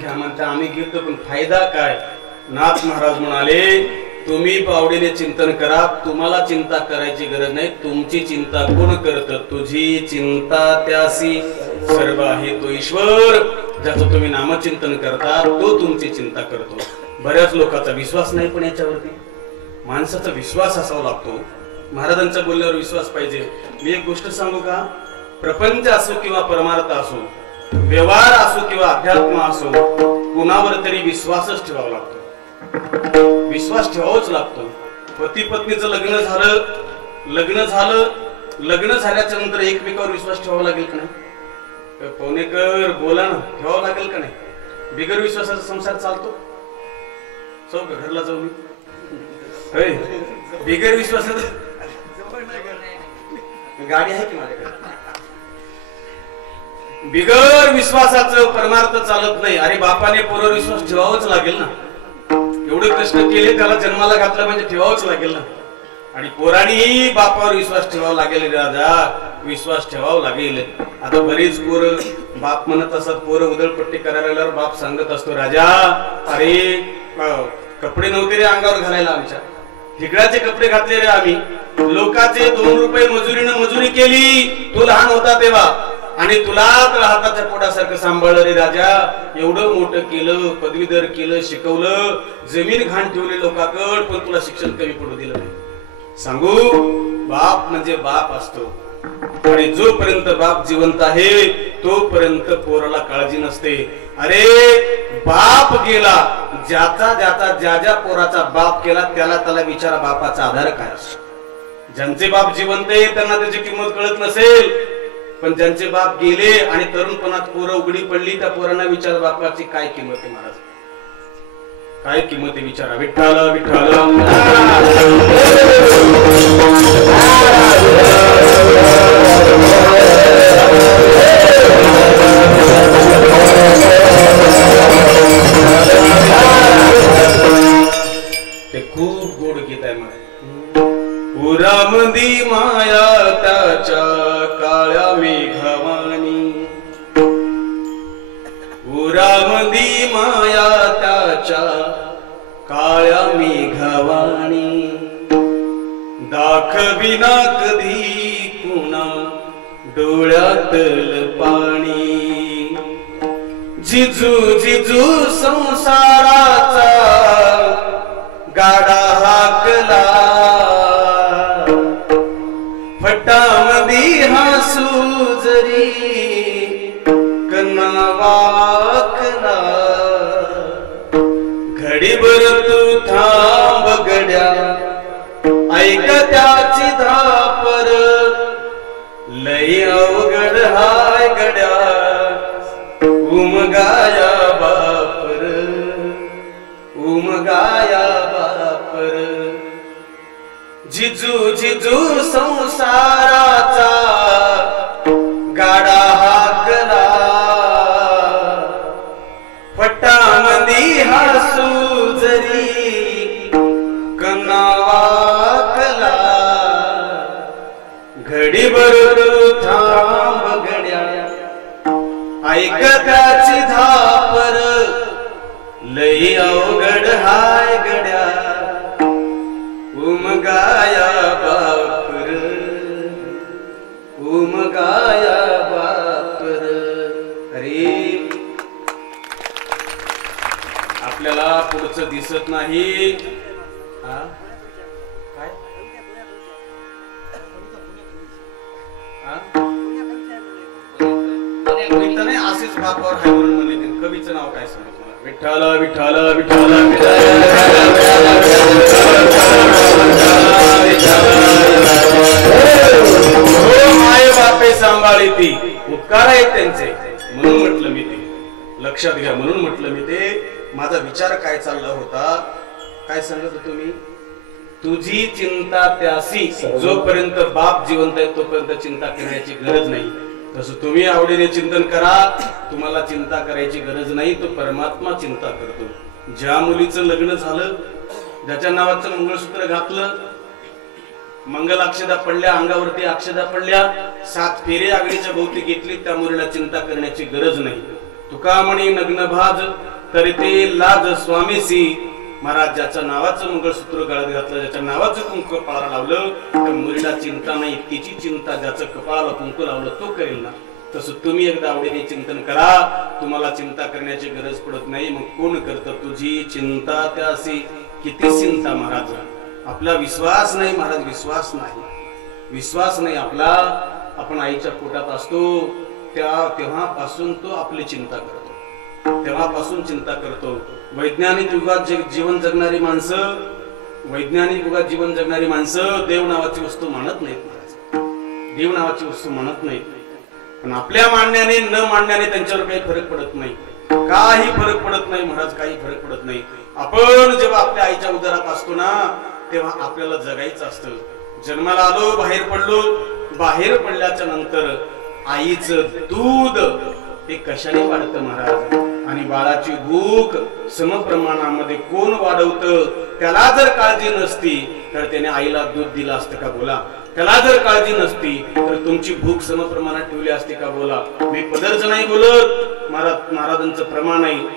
घ्या म्हणता, आम्ही घेतो, पण फायदा काय? नाथ महाराज म्हणाले, तुम्ही आवडीने चिंतन करा, तुम्हाला चिंता करायची गरज नाही. तुमची चिंता कोण करतं? तुझी चिंता त्यासी सर्व आहे तो ईश्वर, ज्याचं तुम्ही नामचिंतन करता तो तुमची चिंता करतो. बऱ्याच लोकांचा विश्वास नाही, पण याच्यावरती माणसाचा विश्वास असावा लागतो. महाराजांच्या बोलण्यावर विश्वास पाहिजे. मी एक गोष्ट सांगू का? प्रपंच असो किंवा परमार्थ असो, व्यवहार असो किंवा अध्यात्म असो, कुणावर तरी विश्वासच ठेवावा लागतो. विश्वास ठेवावाच लागतो. पती पत्नीचं लग्न झाल्याच्या नंतर एकमेकावर विश्वास ठेवावा लागेल का नाही? पवनेकर बोला ना, ठेवावा लागेल का नाही? बिगर विश्वासाचा संसार चालतो? चौ का घरला जाऊ मी? बिगर विश्वासाचं गाडी आहे की माझ्याकडे? बिगर विश्वासाचं परमार्थ चालत नाही. अरे बापाने पोरावर विश्वास ठेवावाच लागेल ना. एवढे कष्ट केले, त्याला जन्माला घातलं म्हणजे ठेवावंच लागेल ना. आणि पोरांनी बापावर विश्वास ठेवावा लागेल. राजा, विश्वास ठेवावा लागेल. आता बरीच पोरं बाप म्हणत असतात, पोरं उधळपट्टी करायला लागल्यावर बाप सांगत असतो, राजा अरे कपडे नव्हते रे अंगावर घालायला, आमच्या ठिकड्याचे कपडे घातले रे आम्ही. लोकांचे 2 रुपये मजुरीनं मजुरी केली, तू लहान होता तेव्हा, आणि तुला तर हाताच्या पोटासारखं सांभाळलं रे राजा. एवढं मोठं केलं, पदवीधर केलं, शिकवलं, जमीन घाण ठेवली लोकांकड, पण तुला शिक्षण कमी पडू दिलं नाही. सांगू, बाप म्हणजे बाप असतो. आणि जोपर्यंत बाप जिवंत आहे तोपर्यंत पोराला काळजी नसते. अरे बाप गेला, ज्या पोराचा बाप केला त्याला विचारा बापाचा आधार काय असतो. ज्यांचे बाप जिवंत आहे त्यांना त्याची किंमत कळत नसेल, पण ज्यांचे बाप गेले आणि तरुणपणात पोरं उघडी पडली, त्या पोरांना विचार बापाची काय किंमत आहे. महाराज काय किंमत आहे विचारा. विठ्ठल विठ्ठल ते खूप गोड गीत आहे. मला उरामंदी माया त्याच्या काळ्या मेघवाणी, उरामंदी माया त्याच्या काळ्या मेघवाणी, दाखविना कधी कुणा डोळ्यातल पाणी. जिजू जिजू संसाराचा गाडा हाकला, फटामधी हसू जरी कन्ना वाकला. घडीभर तू थांब गड्या, ऐक त्याची धापर, लई अवघड हाय गड्या, उमगाया बापर, उमगाया बापर. जिजू जिजू संसाराचा गाडा हाकला, फटामंदी हसू जरी कन्ना वाकला. घडीभर थांब गड्या, ऐक त्याची धापर, लई अवघड हाय गड्या, उमगाया बापर, उमगाया बापर. अरे आपल्याला पुढचं दिसत नाही. काय कविता नाही, असेच बापावर हाय म्हणून म्हणले. कवीचं नाव काय सांगितलं? विठ्ठल विठ्ठल विठ्ठल माय बापे सांभाळी ती उपकार आहेत त्यांचे, म्हणून म्हटलं मी ते. लक्षात घ्या, म्हणून म्हटलं मी ते. माझा विचार काय चालला होता, काय सांगत होतो मी? तुझी चिंता त्यासी, जोपर्यंत बाप जिवंत आहे तोपर्यंत चिंता करण्याची गरज नाही. तसं तुम्ही आवडीने चिंतन करा, तुम्हाला चिंता करायची गरज नाही, तो परमात्मा चिंता करतो. ज्या मुलीचं लग्न झालं, ज्याच्या नावाचं मंगळसूत्र घातलं, मंगल अक्षदा पडल्या, अंगावरती अक्षदा पडल्या, 7 फेरे आगडीच्या भोवती घेतली, त्या मुलीला चिंता करण्याची गरज नाही. तुका म्हणे नग्न भाज तरी ते लाज स्वामीसी. महाराज ज्याच्या नावाचं मंगळसूत्र गळ्यात घातलं, ज्याच्या नावाचं कुंकू पाळा लावलं, तर मुलीला चिंता नाही, तिची चिंता ज्याचं कपाळाला कुंकू लावलं तो करेल ना. तसं तुम्ही एकदा आवडीने चिंतन करा, तुम्हाला चिंता करण्याची गरज पडत नाही. मग कोण करतं तुझी चिंता त्यासी किती चिंता. महाराज आपला विश्वास नाही, महाराज विश्वास नाही, विश्वास नाही आपला. आपण आईच्या पोटात असतो तेव्हापासून तो आपली चिंता करतो, तेव्हापासून चिंता करतो. वैज्ञानिक युगात जीवन जगणारी माणसं, वैज्ञानिक युगात जीवन जगणारी माणसं देव नावाची वस्तू मानत नाहीत महाराज, देव नावाची वस्तू मानत नाहीत. पण आपल्या मानण्याने न मानण्याने त्यांच्यावर काही फरक पडत नाही, काही फरक पडत नाही महाराज, काही फरक पडत नाही. आपण जेव्हा आपल्या आईच्या उदरात असतो ना तेव्हा आपल्याला जगायचं असतं. जन्माला आलो, बाहेर पडलो, बाहेर पडल्याच्या नंतर आईचं दूध हे कशाने वाढतं महाराज, आणि बाळाची भूक समप्रमाणामध्ये कोण वाढवतं. त्याला जर काळजी नसती तर त्याने आईला दूध दिलं असतं का बोला. त्याला जर काळजी नसती तर तुमची भूक समप्रमाणात ठेवली असते का बोला. मी पदरच नाही बोलत, महाराजांचं प्रमाण आहे.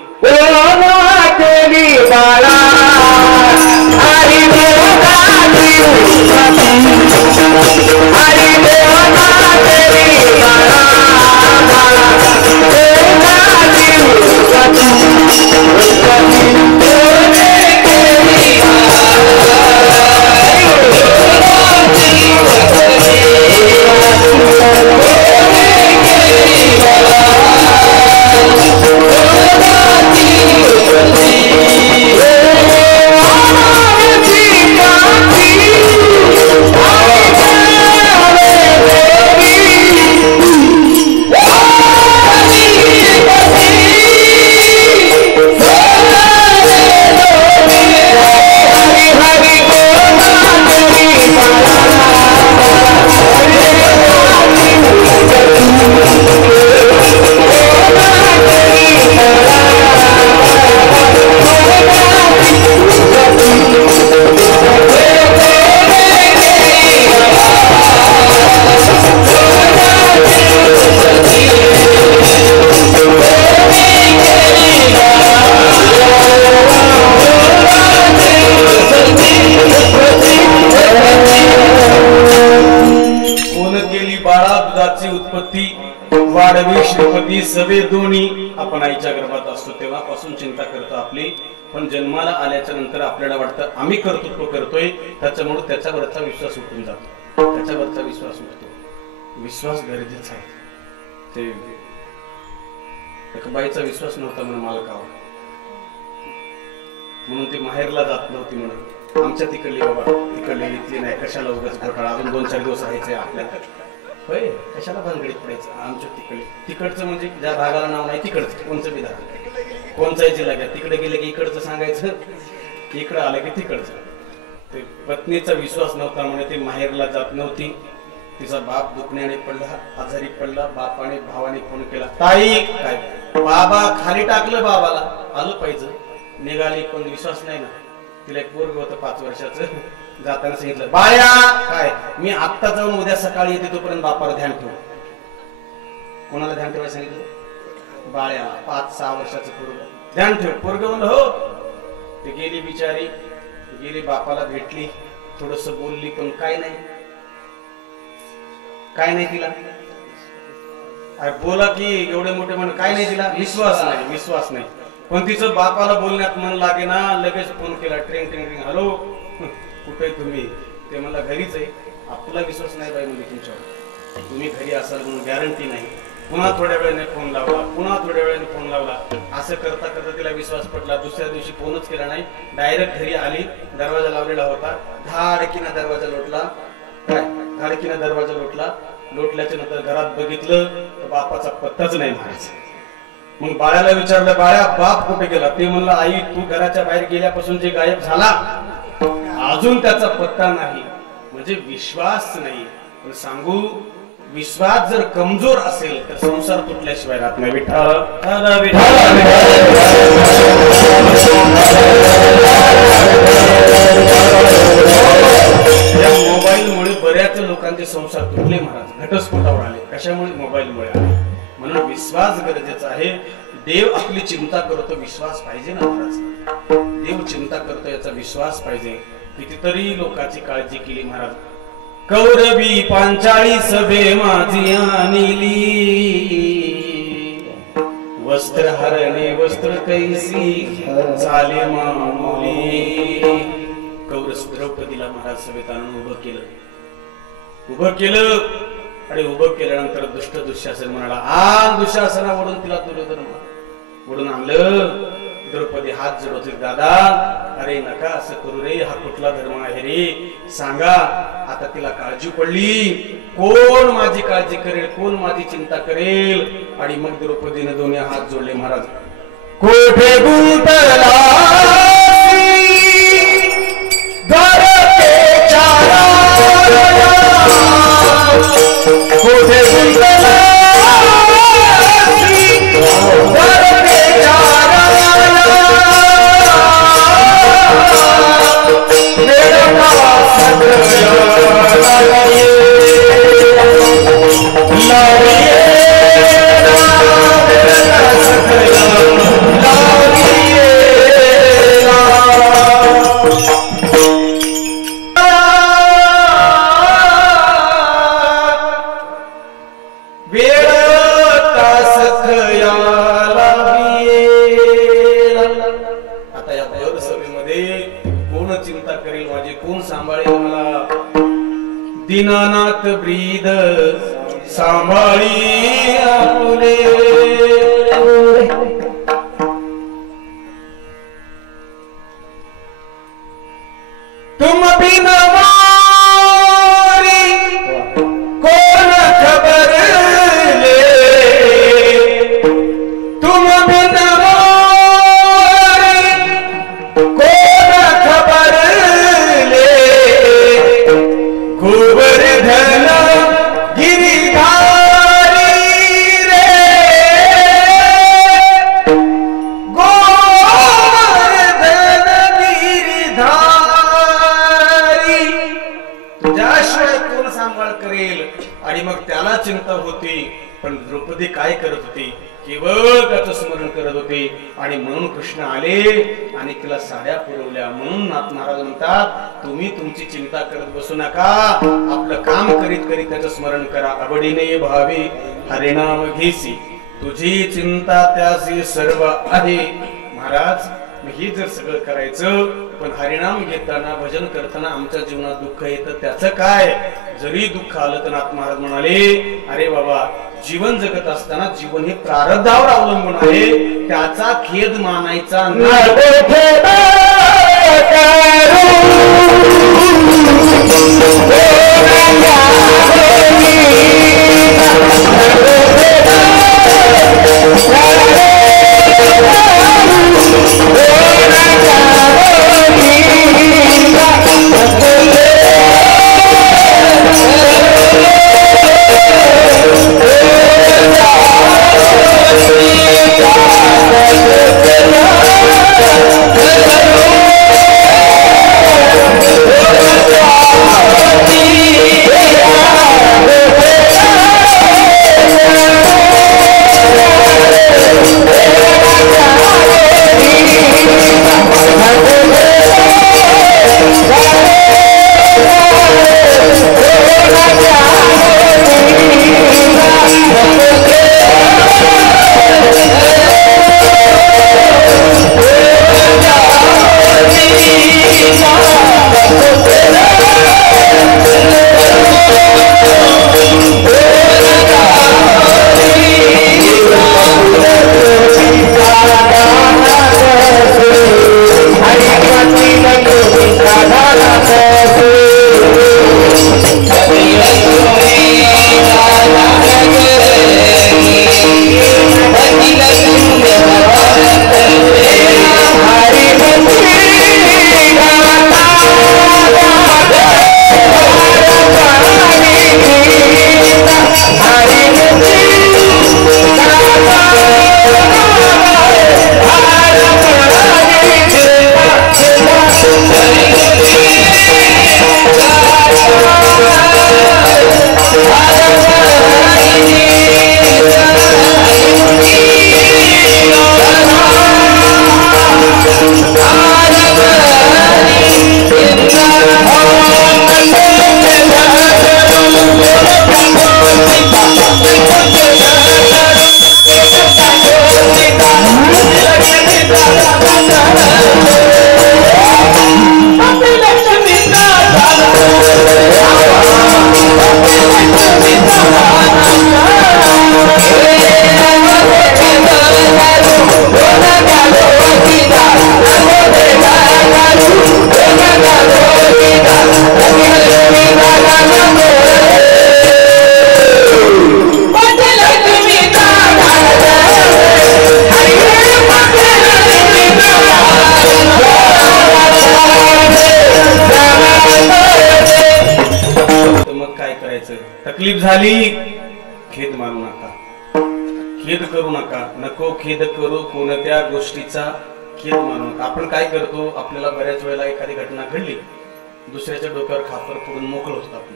सवे दोन्ही आपण आईच्या गर्भात असतो तेव्हापासून चिंता करतो आपली. पण जन्माला आल्याच्या नंतर आपल्याला वाटतं आम्ही कर्तृत्व करतोय, त्याच्यामुळे त्याच्यावरचा विश्वास उठून जातो, त्याच्यावरचा विश्वास उठतो. विश्वास गरजेचा आहे. ते एक बाईचा विश्वास नव्हता म्हणून मालकावर, म्हणून ती माहेरला जात नव्हती. म्हणून आमच्या तिकडली बाबा, तिकडली इथली नाही, कशाला उगाच घोटाळा, अजून 2-4 दिवस राहायचे आपल्याला, होय कशाला भानगडीत पडायचं. आमच्या तिकडचं म्हणजे ज्या भागाला नाव नाही तिकडचं, कोणचं बी धागा, कोणचाही जिल्हा घ्या, तिकडे गेले की इकडचं सांगायचं, इकडं आलं की तिकडचं. ते पत्नीचा विश्वास नव्हता म्हणून ती माहेरला जात नव्हती. तिचा बाप दुखण्याने पडला, आजारी पडला. बापाने भावाने फोन केला, ताई काय बाबा खाली टाकलं, बाबाला आलं पाहिजे. निघाली पण विश्वास नाही ना. तिला एक पोरग होतं 5 वर्षाचं. जाताना सांगितलं, बाळ्या काय मी आत्ता जाऊन उद्या सकाळी येते, तोपर्यंत बापाला ध्यान ठेव. कोणाला ध्यान ठेवायला सांगितलं? बाळ्या 5-6 वर्षाचं पोरग, ध्यान ठेव. पोरग म्हणलं हो. ते गेली बिचारी, गेली बापाला भेटली, थोडस बोलली, पण काय नाही, काय नाही तिला. अरे बोला की एवढे मोठे म्हण, काय नाही तिला, विश्वास नाही, विश्वास नाही. पण तिचं बापाला बोलण्यात मन लागे ना. लगेच फोन केला, ट्रिंग ट्रिंग ट्रिंग, हॅलो कुठे तुम्ही? ते मला घरीच आहे. आपला विश्वास नाही बाई म्हणजे तुमच्यावर, तुम्ही घरी असाल म्हणून गॅरंटी नाही. पुन्हा थोड्या वेळाने फोन लावला, पुन्हा थोड्या वेळाने फोन लावला. असं करता करता तिला विश्वास पडला. दुसऱ्या दिवशी फोनच केला नाही, डायरेक्ट घरी आली. दरवाजा लावलेला होता, धाडकीना दरवाजा लोटला. काय धाडकीना दरवाजा लोटला. लोटल्याच्या नंतर घरात बघितलं तर बापाचा पत्ताच नाही म्हणायचं. मग बाळ्याला विचारलं, बाळ्या बाप कुठे गेला? ते म्हणलं, आई तू घराच्या बाहेर गेल्यापासून जे गायब झाला अजून त्याचा पत्ता नाही. म्हणजे विश्वास नाही. पण सांगू, विश्वास जर कमजोर असेल तर संसार तुटल्याशिवाय राहत नाही. विठ्ठल या मोबाईलमुळे बऱ्याच लोकांचे संसार तुटले महाराज, घटस्फोटावर आले. कशामुळे? मोबाईलमुळे आले. म्हणून विश्वास गरजेचा आहे. देव आपली चिंता करतो, विश्वास पाहिजे ना महाराज. देव चिंता करतो याचा विश्वास पाहिजे. कितीतरी लोकांची काळजी केली महाराज. कौरवी पांचाळी सभे माझी आणली, वस्त्र हरणे वस्त्र कैसी चाले मामुली. कौरस द्रौपदीला महाराज सभेत आणून उभं केलं आणि उभं केल्यानंतर दुष्ट दुःशासन म्हणाला, आ दुःशासना ओढून तिला दुर्योधन ओढून आणलं. द्रौपदी हात जोडत होती, दादा अरे नका असं करू रे, हा कुठला धर्म आहे रे, सांगा. आता तिला काळजी पडली, कोण माझी काळजी करेल, कोण माझी चिंता करेल. आणि मग द्रौपदीने दोन्ही हात जोडले महाराज. कोठे गुंतला कोठे गुंतला दीनानाथ ब्रीद सांभाळी आपुले. तुम बिन मारी कोण खबर ले, तुम बिन मारी कोण खबर ले. गोवर्धन गिरिधारी रे, गोवर्धन गिरिधारी. तुझ्याशिवाय कोण सांभाळ करेल. आणि मग त्याला चिंता होती. पण द्रौपदी काय करत होती, केवळ त्याचं स्मरण करत होते. आणि म्हणून कृष्ण आले आणि तिला साड्या पुरवल्या. म्हणून नाथ महाराज म्हणतात, तुम्ही तुमची चिंता करत बसू नका, आपलं काम करीत करीत त्याचं स्मरण करा. अबडीने भावी हरिनाम घेसी, तुझी चिंता त्याची सर्व आहे. महाराज हे जर सगळं करायचं, पण हरिनाम घेताना भजन करताना आमच्या जीवनात दुःख येतं, त्याचं काय. जरी दुःख आलं तर नाथ महाराज म्हणाले, अरे बाबा जीवन जगत असताना जीवन हे प्रारब्धावर अवलंबून आहे, त्याचा खेद मानायचा झाली, खेद मानू नका, खेद करू नका, नको खेद करू कोणत्या गोष्टीचा खेद मानू नका. आपण काय करतो, आपल्याला बऱ्याच वेळेला एखादी घटना घडली, दुसऱ्याच्या डोक्यावर खापर फोडून मोकळ होतो आपण.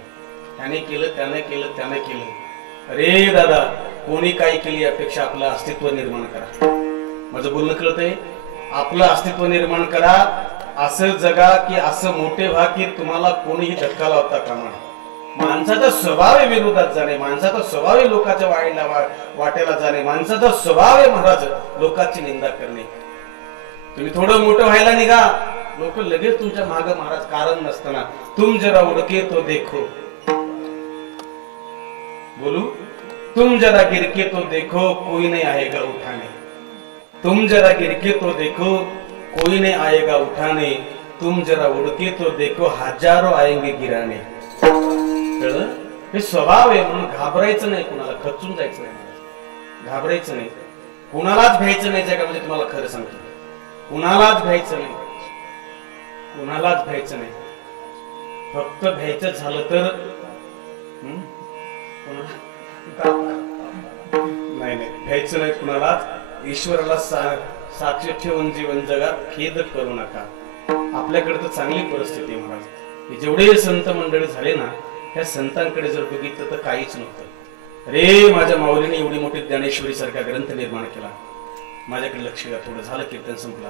त्याने केलं, त्याने केलं, त्याने केलं. अरे दादा, कोणी काय केली यापेक्षा आपलं अस्तित्व निर्माण करा. माझं बोलणं कळतंय? आपलं अस्तित्व निर्माण करा, असं जगा की असं मोठे व्हा की तुम्हाला कोणीही धक्का लावता कामा नये. माणसाचा स्वभाव आहे विरोधात जाणे, माणसाचा स्वभाव आहे लोकांच्या वाट्याला जाणे, माणसाचा स्वभाव आहे महाराज लोकांची निंदा करणे. तुम्ही थोडं मोठं व्हायला निघा, लोक लगेच तुमच्या मागे महाराज कारण नसताना. तुम जरा उडके तो देखो, बोलू, तुम जरा गिरके तो देखो कोई नहीं आएगा उठाने. तुम जरा गिरके तो देखो कोई नहीं आएगा उठाने. तुम जरा उडके तो देखो हजारों आएंगे गिराने. कळलं? हे स्वभाव आहे म्हणून घाबरायचं नाही, कुणाला खचून जायचं नाही, घाबरायचं नाही, कुणालाच भ्यायचं नाही. जगामध्ये तुम्हाला खरं सांगतो, कुणालाच भ्यायचं नाही, कुणालाच भ्यायचं नाही. फक्त भ्यायचं झालं तर नाही नाही भ्यायचं नाही कुणालाच. ईश्वराला साक्ष ठेवून जीवन जगा, खेद करू नका. आपल्याकडे तर चांगली परिस्थिती आहे महाराज. जेवढे संत मंडळी झाले ना, ह्या संतांकडे जर बघितलं तर काहीच नव्हतं. अरे माझ्या माऊलीने एवढी मोठी ज्ञानेश्वरी सारखा ग्रंथ निर्माण केला. माझ्याकडे लक्ष द्या, थोडं झालं कीर्तन संपला,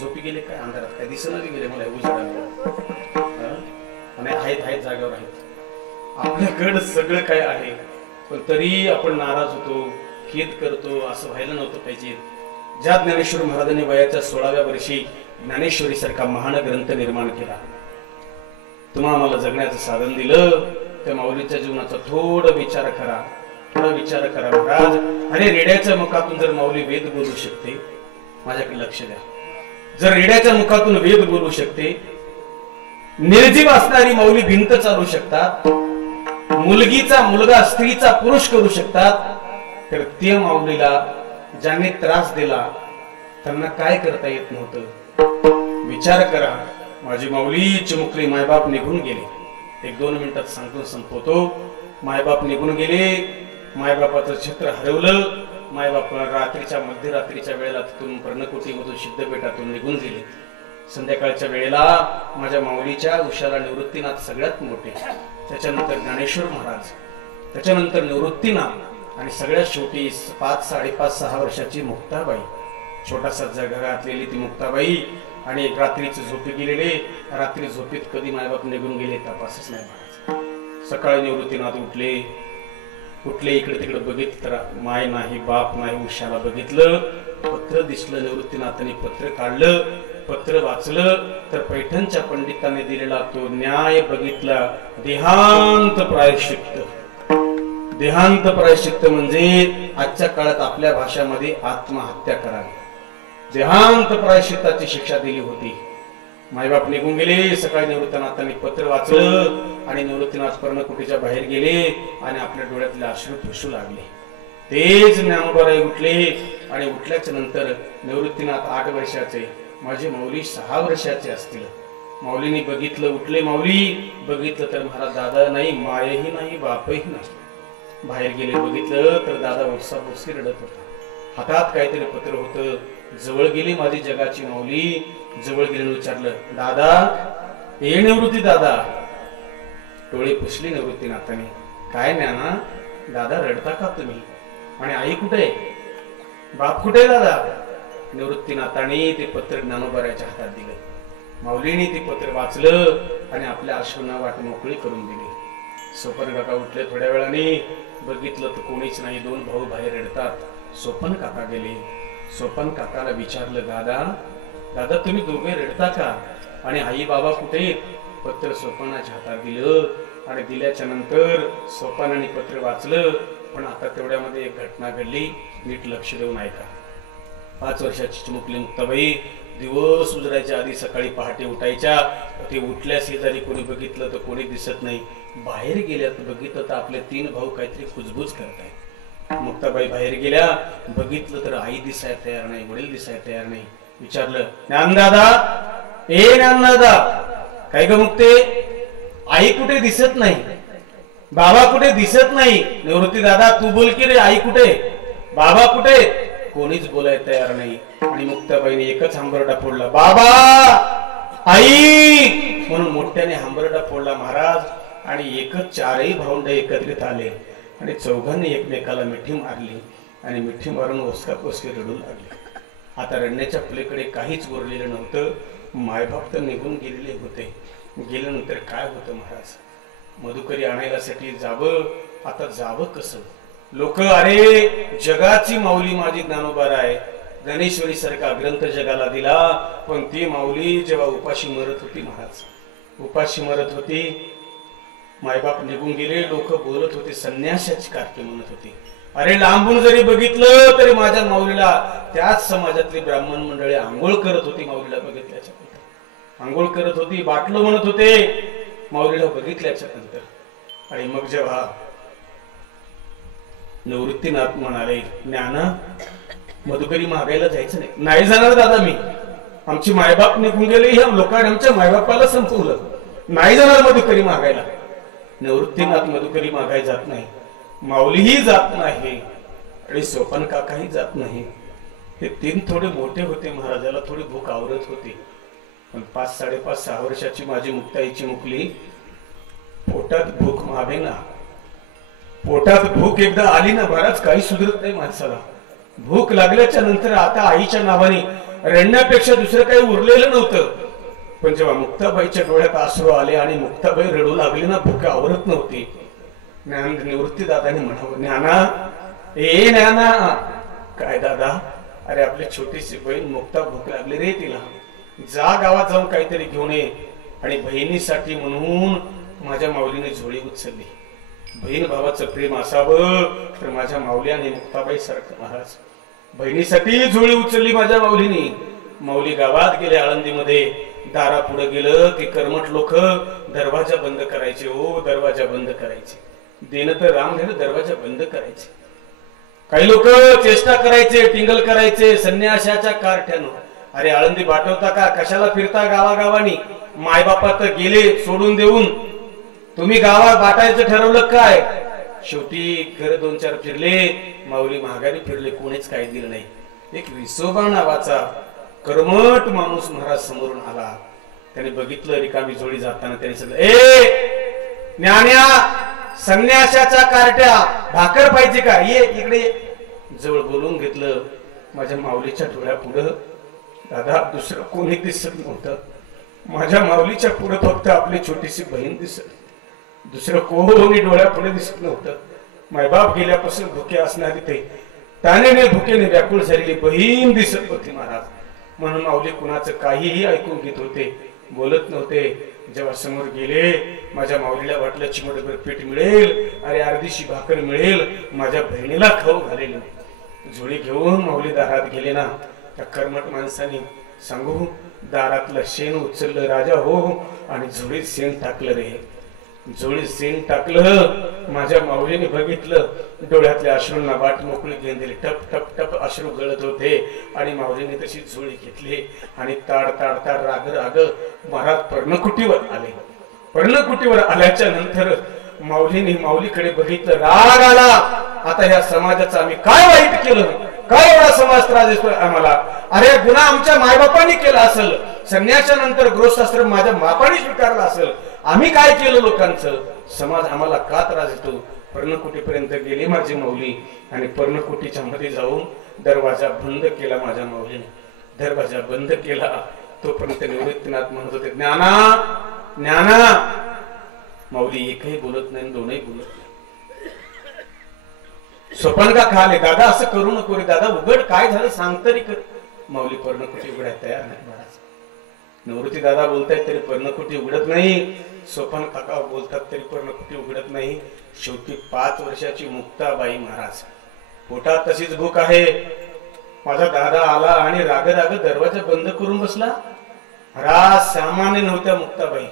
झोपी गेले काय, अंधारात काय दिसना गेले मला उजाडा, आणि आहेत जागेवर आहेत. आपल्याकडे सगळं काय आहे, पण तरी आपण नाराज होतो, खेद करतो. असं व्हायला नव्हतं पाहिजे. ज्या ज्ञानेश्वर महाराजांनी वयाच्या 16व्या वर्षी ज्ञानेश्वरी सारखा महान ग्रंथ निर्माण केला, तुम्हाला आम्हाला जगण्याचं साधन दिलं, त्या माऊलीच्या जीवनाचा थोडा विचार करा, थोडा विचार करा महाराज. अरे रेड्याच्या मुखातून जर माऊली वेद बोलू शकते, माझ्याकडे लक्ष द्या, जर रेड्याच्या मुखातून वेद बोलू शकते, निर्जीव असणारी माऊली भिंत चालू शकतात, मुलगीचा मुलगा स्त्रीचा पुरुष करू शकतात, तर त्या माऊलीला ज्यांनी त्रास दिला त्यांना काय करता येत नव्हतं. विचार करा. माझी माऊली चिमुकली, मायबाप निघून गेले. 1-2 मिनिटात सांगतो, संपवतो. मायबाप निघून गेले, मायबापाचं छत्र हरवलं. मायबाप रात्रीच्या मध्यरात्रीच्या वेळेला तिथून पर्णकुटीमधून सिद्धपेठातून निघून गेले. संध्याकाळच्या वेळेला माझ्या माऊलीच्या उशाला निवृत्तीनाथ सगळ्यात मोठे, त्याच्यानंतर ज्ञानेश्वर महाराज, त्याच्यानंतर निवृत्तीनाथ, आणि सगळ्यात शेवटी 5, 5.5, 6 वर्षाची मुक्ताबाई. छोटासा जगा घातलेली ती मुक्ताबाई, आणि रात्रीची झोपी गेलेले. रात्री झोपीत कधी मायबाप निघून गेले तपासच नाही महाराज. सकाळी निवृत्तीनाथ उठले, इकडे तिकडे बघितलं तर माय नाही, बाप नाही. उशाला बघितलं, पत्र दिसलं. निवृत्तीनाथांनी पत्र काढलं, पत्र वाचलं तर पैठणच्या पंडितांनी दिलेला तो न्याय बघितला. देहांत प्रायश्चित्त. देहांत प्रायश्चित्त म्हणजे आजच्या काळात आपल्या भाषामध्ये आत्महत्या करावी. देहांत प्रायश्चित्ताची शिक्षा दिली होती. मायबाप निघून गेले. सकाळी निवृत्तीनाथांनी पत्र वाचलं आणि निवृत्तीनाथ पर्णकुटीच्या बाहेर गेले आणि आपल्या डोळ्यातले अश्रू पुसू लागले. तेच ज्ञानोबाराय उठले आणि उठल्याच्या नंतर निवृत्तीनाथ 8 वर्षाचे, माझे माऊली 6 वर्षाचे असतील. माऊलीने बघितलं, उठले माऊली, बघितलं तर महाराज दादा नाही, मायही नाही, बापही नाही. बाहेर गेले, बघितलं तर दादा ओसाबोसी रडत होता. हातात काहीतरी पत्र होतं. जवळ गेली माझी जगाची माऊली, जवळ गेले, विचारलं, दादा ए निवृत्ती दादा. डोळे पुसले निवृत्तीनाथाने. काय ज्ञाना दादा, रडता का तुम्ही? आणि आई कुठे, बाप कुठे दादा? निवृत्तीनाथाने ते पत्र ज्ञानोबाराच्या हातात दिलं. माऊलीने ते पत्र वाचलं आणि आपल्या अश्रूंना वाट मोकळी करून दिली. सोपन काका उठले. थोड्या वेळाने बघितलं तर कोणीच नाही. 2 भाऊ बाहेर रडतात. सोपन काका गेले. सोपन काकाला विचारलं, दादा तुम्ही दोघे रडता का? आणि आई बाबा कुठे? पत्र सोपनाच्या हातात दिलं आणि दिल्याच्या नंतर सोपनाने पत्र वाचलं. पण आता तेवढ्यामध्ये एक घटना घडली, नीट लक्ष देऊन ऐका. 5 वर्षाची चिमुकली मुक्ताबाई दिवस उजडायच्या आधी सकाळी पहाटे उठायच्या. ते उठल्या शेजारी कोणी बघितलं तर कोणी दिसत नाही. बाहेर गेल्या तर बघितलं तर आपले 3 भाऊ काहीतरी कुजबूज करतायत. मुक्ताबाई बाहेर गेल्या, बघितलं तर आई दिसायला तयार नाही, वडील दिसायला तयार नाही. विचारलं, ज्ञानदादा ए ज्ञानदादा, काय ग मुक्ते, आई कुठे दिसत नाही? बाबा कुठे दिसत नाही. निवृत्ती दादा तू बोल की रे, आई कुठे, बाबा कुठे, कोणीच बोलायला तयार नाही. आणि मुक्ताबाईने एकच हंबरडा फोडला, बाबा आई म्हणून मोठ्याने हंबरडा फोडला महाराज. आणि एकच चारही भावंड एकत्रित आले आणि चौघांनी एकमेकाला मिठी मारली आणि मिठी मारून ओसका ओसकी रडू लागले. आता रडण्याच्या पलीकडे काहीच उरलेलं नव्हतं. मायबाप तर निघून गेलेले होते. गेल्यानंतर काय होतं महाराज, मधुकरी आणायलासाठी जावं, आता जावं कसं. लोक अरे जगाची माऊली माझी ज्ञानोबा आहे, ज्ञानेश्वरी सारखा ग्रंथ जगाला दिला, पण ती माऊली जेव्हा उपाशी मरत होती महाराज, उपाशी मरत होती, मायबाप निघून गेले, लोक बोलत होते संन्यासाची कारकी म्हणत होती. अरे लांबून जरी बघितलं तरी माझ्या माऊलीला त्याच समाजातली ब्राह्मण मंडळी आंघोळ करत होती. माऊलीला बघितल्याच्या नंतर आंघोळ करत होती, बाटलो म्हणत होते माऊलीला बघितल्याच्या नंतर. आणि मग जेव्हा निवृत्तीनाथ म्हणाले, ज्ञाना मधुकरी मागायला जायचं नाही. नाही जाणार दादा मी, आमची मायबाप निघून गेले, ह्या लोकांनी आमच्या मायबापाला संपवलं, नाही जाणार मधुकरी मागायला. निवृत्तीनाथ मधुकरी मागाय जात नाही, माऊलीही जात नाही आणि सोपान काकाही जात नाही. हे तीन थोडे मोठे होते, महाराजाला थोडी भूक आवरत होती. पण 5, 5.5, 6 वर्षाची माझी मुक्ताईची मुकली, पोटात भूक मागे ना, पोटात भूक एकदा आली ना महाराज काही सुधरत नाही माणसाला. भूक लागल्याच्या नंतर आता आईच्या नावाने रडण्यापेक्षा दुसरं काही उरलेलं नव्हतं. पण जेव्हा मुक्ताबाईच्या डोळ्यात अश्रू आले आणि मुक्ताबाई रडू लागली ना, भूक आवरत नव्हती. निवृत्ती दादाने म्हणावं, ज्ञाना ए ज्ञाना. काय दादा, अरे आपली छोटीशी बहीण मुक्ता भूक लागली रे तिला, जा गावात जाऊन काहीतरी घेऊन ये. आणि बहिणीसाठी म्हणून माझ्या माऊलीने झोळी उचलली. बहीण भावाचं प्रेम असावं तर माझ्या माऊली आणि मुक्ताबाई सारखं महाराज, बहिणीसाठी झोळी उचलली माझ्या माऊलीने. माऊली गावात गेले, आळंदीमध्ये दारा पुढे गेलं की कर्मठ लोक दरवाजा बंद करायचे. हो दरवाजा बंद करायचे, देणं तर राम घेणं, दरवाजा बंद करायचे. काही लोक चेष्टा करायचे, टिंगल करायचे संन्याशाच्या कारठ्यानं. अरे आळंदी बाटवता का, कशाला फिरता गावागावानी, मायबापा तर गेले सोडून देऊन, तुम्ही गावात बाटायचं ठरवलं काय. शेवटी घर 2-4 फिरले, माऊली महागारी फिरले, कोणीच काही दिलं नाही. एक विसोबा नावाचा कर्मठ माणूस महाराज समोरून आला. त्याने बघितलं रिकामी जोडी जाताना, त्याने सांगितलं, ए ज्ञान्या, संन्याशाच्या कारट्या, भाकर पाहिजे का, ये इकडे. जवळ बोलून घेतलं. माझ्या माऊलीच्या डोळ्या पुढं दादा दुसरं कोणी दिसत नव्हतं. माझ्या माऊलीच्या पुढे फक्त आपली छोटीशी बहीण दिसत, दुसरं कोणी डोळ्या पुढे दिसत नव्हतं. मायबाप गेल्यापासून भुके असणारी ते तानेने भुकेने व्याकुळ झालेली बहीण दिसत होती महाराज. म्हणून माऊली कुणाचं काहीही ऐकून घेत होते, बोलत नव्हते. जेव्हा समोर गेले, माझ्या माऊलीला वाटलं चिमटभर पीठ मिळेल, अरे अर्धीशी भाकर मिळेल, माझ्या बहिणीला खाऊ घालेल. झोळी घेऊन माऊली दारात गेले ना, त्या कर्मठ माणसाने सांगू दारातलं शेण उचललं राजा हो, आणि झोळीत शेण टाकलं रे, झोळीत शेण टाकलं. माझ्या माऊलीने बघितलं, डोळ्यातल्या अश्रूंना वाट मोकळी घेऊन दिली. टप टप टप अश्रू गळत होते. आणि माऊलीने तशी झोळी घेतली आणि ताड ताड ताड राग राग महाराज पर्णकुटीवर आले. पर्णकुटीवर आल्याच्या नंतर माऊलीने माऊलीकडे बघितलं, राग आला. आता ह्या समाजाचं आम्ही काय वाईट केलं, काय एवढा समाज त्रास देतोय आम्हाला. अरे गुन्हा आमच्या मायबापांनी केला असेल, संन्यासानंतर गृहस्थाश्रम माझ्या बापाने स्वीकारला असेल, आम्ही काय केलं लोकांचं, समाज आम्हाला का त्रास देतो. पर्णकुटीपर्यंत गेली माझी माऊली आणि पर्णकुटीच्या मध्ये जाऊन दरवाजा बंद केला माझ्या माऊलीने. दरवाजा बंद केला तोपर्यंत निवृत्तीनाथ म्हणत होते, ज्ञाना ज्ञाना. माऊली एकही बोलत नाही, दोनही बोलत नाही. स्वप्न का खाले, दादा असं करू नको रे दादा, उघड काय झालं सांग तरी कर. माऊली पर्णकुटी उघडायला तयार नाही महाराज. निवृत्ती दादा बोलतायत तरी पर्णकुटी उघडत नाही, स्वप्न काका बोलतात तरी पर्णकुटी उघडत नाही. शेवटी 5 वर्षाची मुक्ताबाई महाराज, पोटात तशीच भूक आहे. माझा दादा आला आणि राग राग दरवाजा बंद करून बसला. महाराज सामान्य नव्हत्या मुक्ताबाई,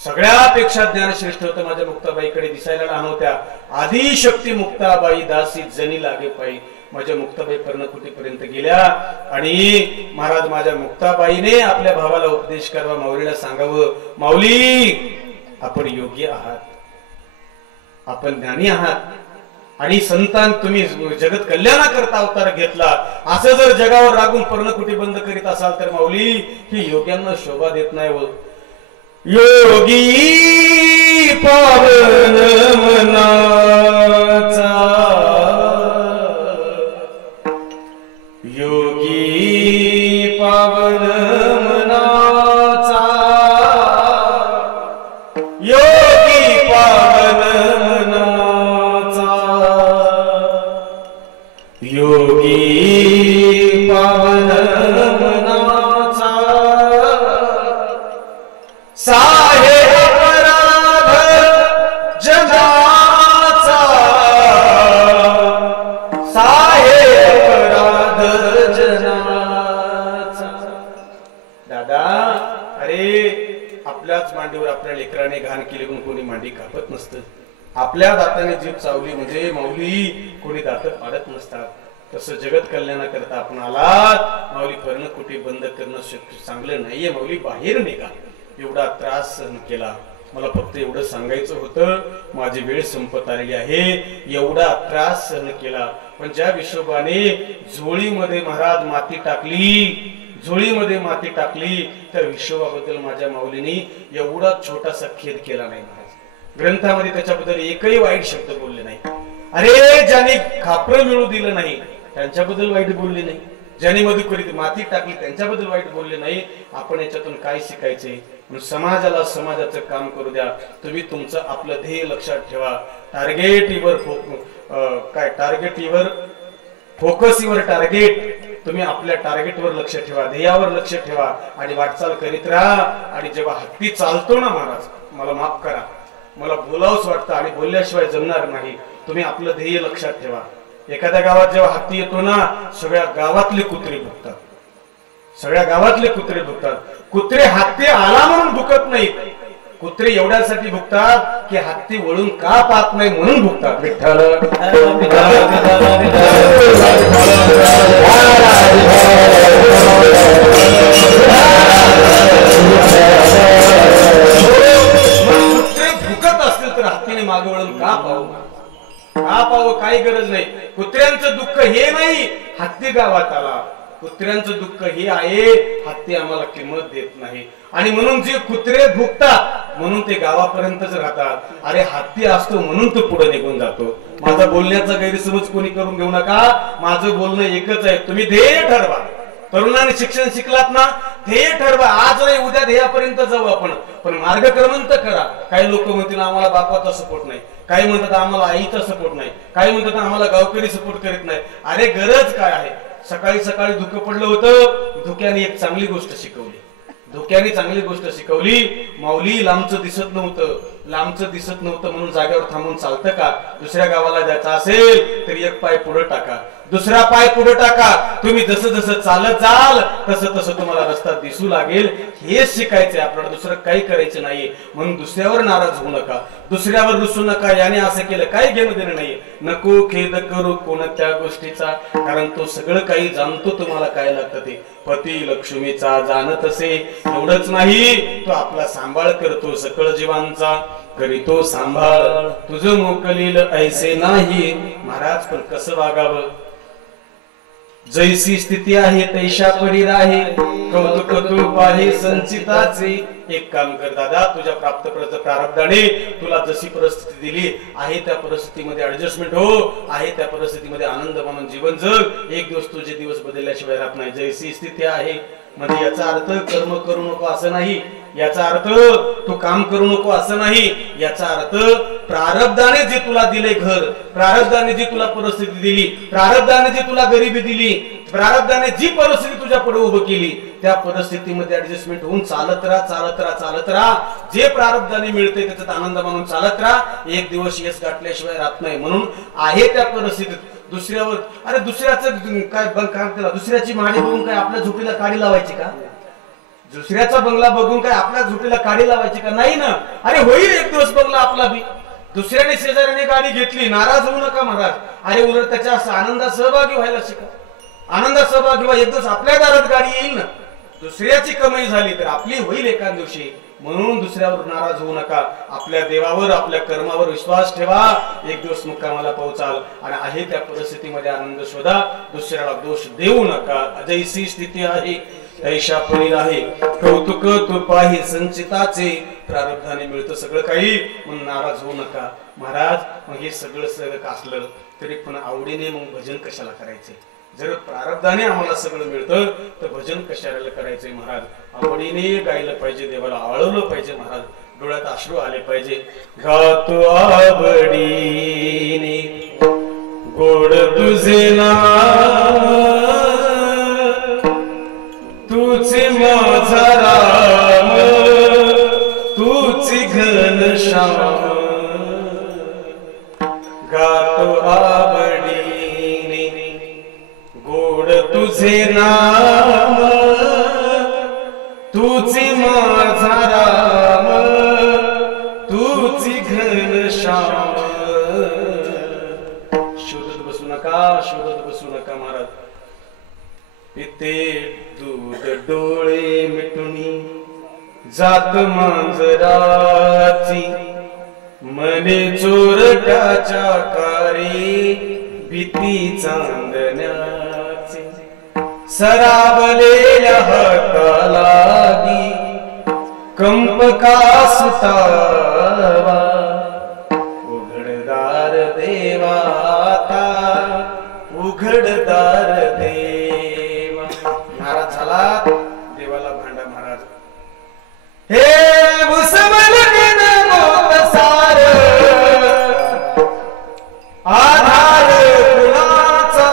सगळ्यापेक्षा ज्ञानश्रेष्ठ होतं. माझ्या मुक्ताबाईकडे दिसायला लहान होत्या. आदिशक्ती मुक्ताबाई दासी जनी लागे पायी. माझ्या मुक्ताबाई पर्णकुटीपर्यंत गेल्या आणि महाराज माझ्या मुक्ताबाईने आपल्या भावाला उपदेश करावा, माऊलीला सांगावं, माऊली आपण योग्य आहात, आपण ज्ञानी आहात आणि संतान तुम्ही जगत कल्याणाकरता अवतार घेतला, असं जर जगावर रागून पर्णकुटी बंद करीत असाल तर माऊली ही योग्यांना शोभा देत नाही. व योगी पावन मनाचा, योगी पावन मनाचा, योगी पावन मनाचा, योगी पावन मनाचा, साहेब अपराध जनाचा, साहेब अपराध जनाचा. दादा, अरे आपल्याच मांडीवर आपल्या लेकराने घाण केली म्हणून कोणी मांडी कापत नसतं. आपल्या दाताने जीभ चावली म्हणजे माऊली कोणी दात पाडत नसतात. तसं जगत कल्याणाकरता आपण आलात माऊली. पर्णकुटी बंद करणं चांगलं नाहीये माऊली. बाहेर निघा. एवढा त्रास सहन केला. मला फक्त एवढं सांगायचं होतं, माझी वेळ संपत आलेली आहे. एवढा त्रास सहन केला, पण ज्या विशोबाने झोळीमध्ये महाराज माती टाकली, झोळीमध्ये माती टाकली, तर विशोबाबद्दल माझ्या माऊलीने एवढा छोटासा खेद केला नाही. महाराज ग्रंथामध्ये त्याच्याबद्दल एकही वाईट शब्द बोलले नाही. अरे ज्याने खापरं मिळू दिलं नाही त्यांच्याबद्दल वाईट बोलले नाही, ज्याने मधुकरीत माती टाकली त्यांच्याबद्दल वाईट बोलले नाही. आपण याच्यातून काय शिकायचे? समाजाला समाजाचं काम करू द्या. तुम्ही तुमचं आपलं ध्येय लक्षात ठेवा. Target focus your target. तुम्ही आपल्या टार्गेटवर लक्ष ठेवा, ध्येयावर लक्ष ठेवा आणि वाटचाल करीत राहा. आणि जेव्हा हत्ती चालतो ना महाराज, मला माफ करा, मला बोलावंच वाटतं आणि बोलल्याशिवाय जमणार नाही. तुम्ही आपलं ध्येय लक्षात ठेवा. एखाद्या गावात जेव्हा हत्ती येतो ना, सगळ्या गावातले कुत्रे भुकतात, सगळ्या गावातले कुत्रे भुकतात. कुत्रे हत्ती आला म्हणून भुकत नाहीत, कुत्रे एवढ्यासाठी भुकतात की हत्ती वळून का पाहत नाही म्हणून भुकतात. विठ्ठल कुत्रे भुकत असतील तर हत्तीने मागे वळून का पाहू? का पाहावं? काही गरज नाही. कुत्र्यांचं दुःख हे नाही हत्ती गावात आला, कुत्र्यांचं दुःख हे आहे हत्ती आम्हाला किंमत देत नाही. आणि म्हणून जे कुत्रे भुकतात म्हणून ते गावापर्यंतच राहतात. अरे हत्ती असतो म्हणून तो पुढे निघून जातो. माझा बोलण्याचा गैरसमज कोणी करून घेऊ नका. माझं बोलणं एकच आहे, तुम्ही ध्येय ठरवा. तरुणाने शिक्षण शिकलात ना, ध्येय ठरवा. आज नाही उद्या ध्येयापर्यंत जाऊ आपण, पण मार्गक्रमण तर करा. काही लोक म्हणतील आम्हाला बापाचा सपोर्ट नाही, काही म्हणतात आम्हाला आईचा सपोर्ट नाही, काही म्हणतात आम्हाला गावकरी सपोर्ट करीत नाही. अरे गरज काय आहे? सकाळी सकाळी धुकं पडलं होतं, धुक्याने एक चांगली गोष्ट शिकवली, धुक्याने चांगली गोष्ट शिकवली. माऊली लांबचं दिसत नव्हतं, लांबचं दिसत नव्हतं म्हणून जागेवर थांबून चालतं का? दुसऱ्या गावाला जायचं असेल तर एक पाय पुढे टाका, दुसरा पाय पुढे टाका. तुम्ही जसं जसं चालत जाल तसं तसं तुम्हाला रस्ता दिसू लागेल. हेच शिकायचंय आपल्याला, दुसरं काही करायचं नाहीये. म्हणून दुसऱ्यावर नाराज होऊ नका, दुसऱ्यावर रुसू नका. याने असं केलं, काही घेणं देणं नाहीये. नको खेद करू कोणत्या गोष्टीचा, कारण तो सगळं काही जाणतो तुम्हाला काय लागतं ते. पती लक्ष्मीचा जाणत असे. एवढंच नाही, तो आपला सांभाळ करतो सकळ जीवांचा, करीतो सांभाळ. तुझं मोकलील ऐसे नाही. महाराज पण कसं वागावं? जैसी स्थिती आहे तैशा परी राहे, कौतुक तू आहे संचिताचे. एक काम कर दादा, तुझ्या प्राप्त प्रारब्धाने तुला जशी परिस्थिती दिली आहे त्या परिस्थितीमध्ये ऍडजस्टमेंट हो, आहे त्या परिस्थितीमध्ये आनंद मानून जीवन जग. एक दिवस तुझे दिवस बदलल्याशिवाय राहत नाही. जैसी स्थिती आहे म्हणजे याचा अर्थ कर्म करू नको असं नाही, याचा अर्थ तू काम करू नको असं नाही. याचा अर्थ प्रारब्धाने जे तुला दिले घर, प्रारब्धाने जी तुला परिस्थिती दिली, प्रारब्धाने जी तुला गरिबी दिली, प्रारब्धाने जी परिस्थिती तुझ्या पुढे उभं केली, त्या परिस्थितीमध्ये ऍडजस्टमेंट होऊन चालत राहा, चालत राहा, चालत राहा. जे प्रारब्धाने मिळते त्याच्यात आनंद मानून चालत राहा. एक दिवस यश गाठल्याशिवाय राहत नाही. म्हणून आहे त्या परिस्थितीत दुसऱ्यावर, अरे दुसऱ्याचं काय त्याला दुसऱ्याची माडी बघून काय आपल्या झोपीला काडी लावायची का? दुसऱ्याचा बंगला बघून काय आपल्या झोपीला काडी लावायची का? नाही ना. अरे होईल एक दिवस बंगला आपला बी. दुसऱ्याने शेजाऱ्याने गाडी घेतली, नाराज होऊ नका महाराज. अरे उलट त्याच्या आनंदात सहभागी व्हायला शिका, आनंदात सहभागी व्हा. एक दिवस आपल्या दारात गाडी येईल ना. दुसऱ्याची कमाई झाली तर आपली होईल एका दिवशी. म्हणून दुसऱ्यावर नाराज होऊ नका. आपल्या देवावर आपल्या कर्मावर विश्वास ठेवा. एक दिवस मुक्कामाला पोहोचाल आणि आहे त्या परिस्थितीमध्ये आनंद शोधा. दुसऱ्याला दोष देऊ नका. जैसी स्थिती आहे ऐशा परी आहे. कौतुक तू पाही संचिताचे. प्रारब्धाने मिळतं सगळं काही म्हणून नाराज होऊ नका. महाराज मग हे सगळं असलं तरी पण आवडीने मग भजन कशाला करायचे? जर प्रारब्धाने आम्हाला सगळं मिळतं तर भजन कशाला करायचंय महाराज? आवडीने गायलं पाहिजे, देवाला आळवलं पाहिजे महाराज. डोळ्यात अश्रू आले पाहिजे. गातो आवडीने गोड तुझे नाम, तुझे माझा राम, तुझी घनश्याम. गातो आवडीने गोड तुझे नाम, तुझी माझा राम, तुझी घनश्याम. शोधत बसू नका, शोधत बसू नका महाराज. पिते दूध डोळे मिटुनी जात मांजराची, मने चोरट्याच्या कारी भीती चांदण्याची. सरावलेल्या हातालागी कंप का सुटावा, उघडदार देवा आता, उघडदार देवा. नाराज झाला देवाला भांडा महाराज. हे मुसमल सार आधार कुणाचा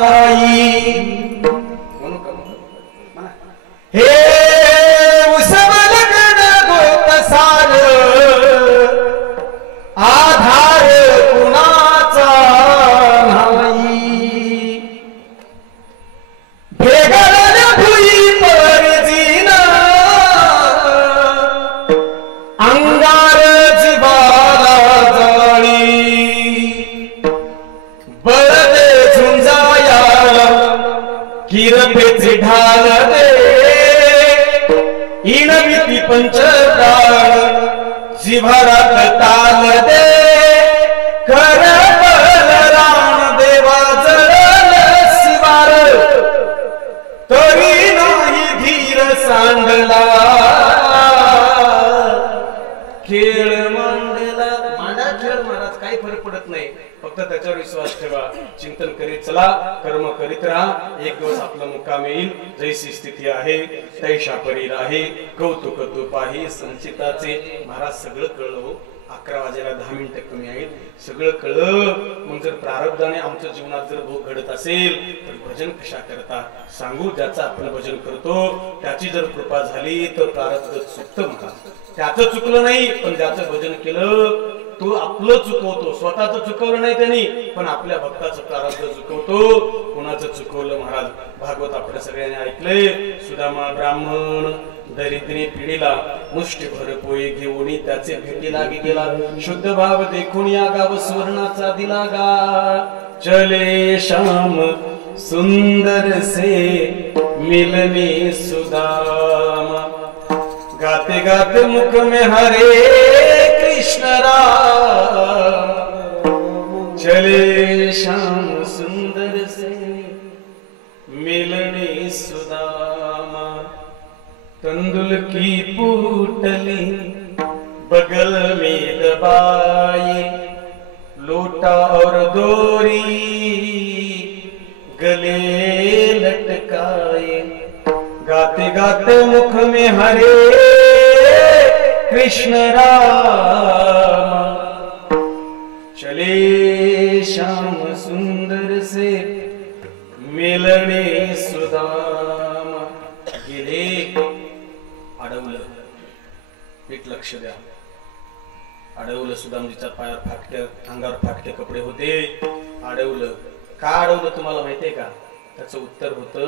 नाही. हे मुसमल गोत सार आधार कुणाचा नाही. भेगल भुई परजीना अंगार जिवाला जाळी, बळदे झुंजाया किरपेचे ढाल दे. इनविती पंचप्राण जिव्हारात ताल दे. कर बलराम देवा जळल शिवार, तरी नाही धीर सांडला. खेळ मांडला मांडा खेळ महाराज, काही फरक पडत नाही. फक्त त्याच्यावर विश्वास ठेवा, चिंतन करीत चला, कर्म करीत राहा. एक दिवस आपला मुक्काम येईल. जैसी स्थिती आहे तैशा परी आहे. कौतुक तू पाही संचिताचे. महाराज सगळं कळलं. 11 वाजायला 10 मिनिटं कमी आहेत. सगळं कळलं. मग जर प्रारब्धाने आमच्या जीवनात जर भोग घडत असेल तर भजन कशा करता सांगू. ज्याचं आपण भजन करतो त्याची जर कृपा झाली तर प्रारब्ध चुकतं महाराज. त्याचं चुकलं नाही पण ज्याचं भजन केलं तो आपलं चुकवतो. स्वतःच चुकवलं नाही त्यांनी पण आपल्या भक्ताचं प्रारब्ध चुकवतो. कोणाचं चुकवलं महाराज? भागवत आपल्या सगळ्यांनी ऐकलंय. सुदामा ब्राह्मण दरिद्री पिढीला मुष्टीभर पोळी घेऊन त्याचे भेटी लागी गेला. शुद्ध भाव देखून या गाव सुवर्णाचा दिला गा. चले श्याम सुंदर से मिलने सुदामा, गाते गाते मुख में हरे कृष्ण राम. चले श्याम सुंदर से मिलने सुदामा. तंदुल की पूटली बगल में दबाए, लोटा और डोरी गले लटकाए. गाते गाते मुख में हरे कृष्ण राम. चले श्याम सुंदर से मिलने सुदामा. गेले अडवलं. एक लक्ष द्या. अडवलं. सुदामजीच्या पायावर फाटके, अंगावर फाटके कपडे होते. अडवलं. का अडवलं तुम्हाला माहितीये का? त्याचं उत्तर होतं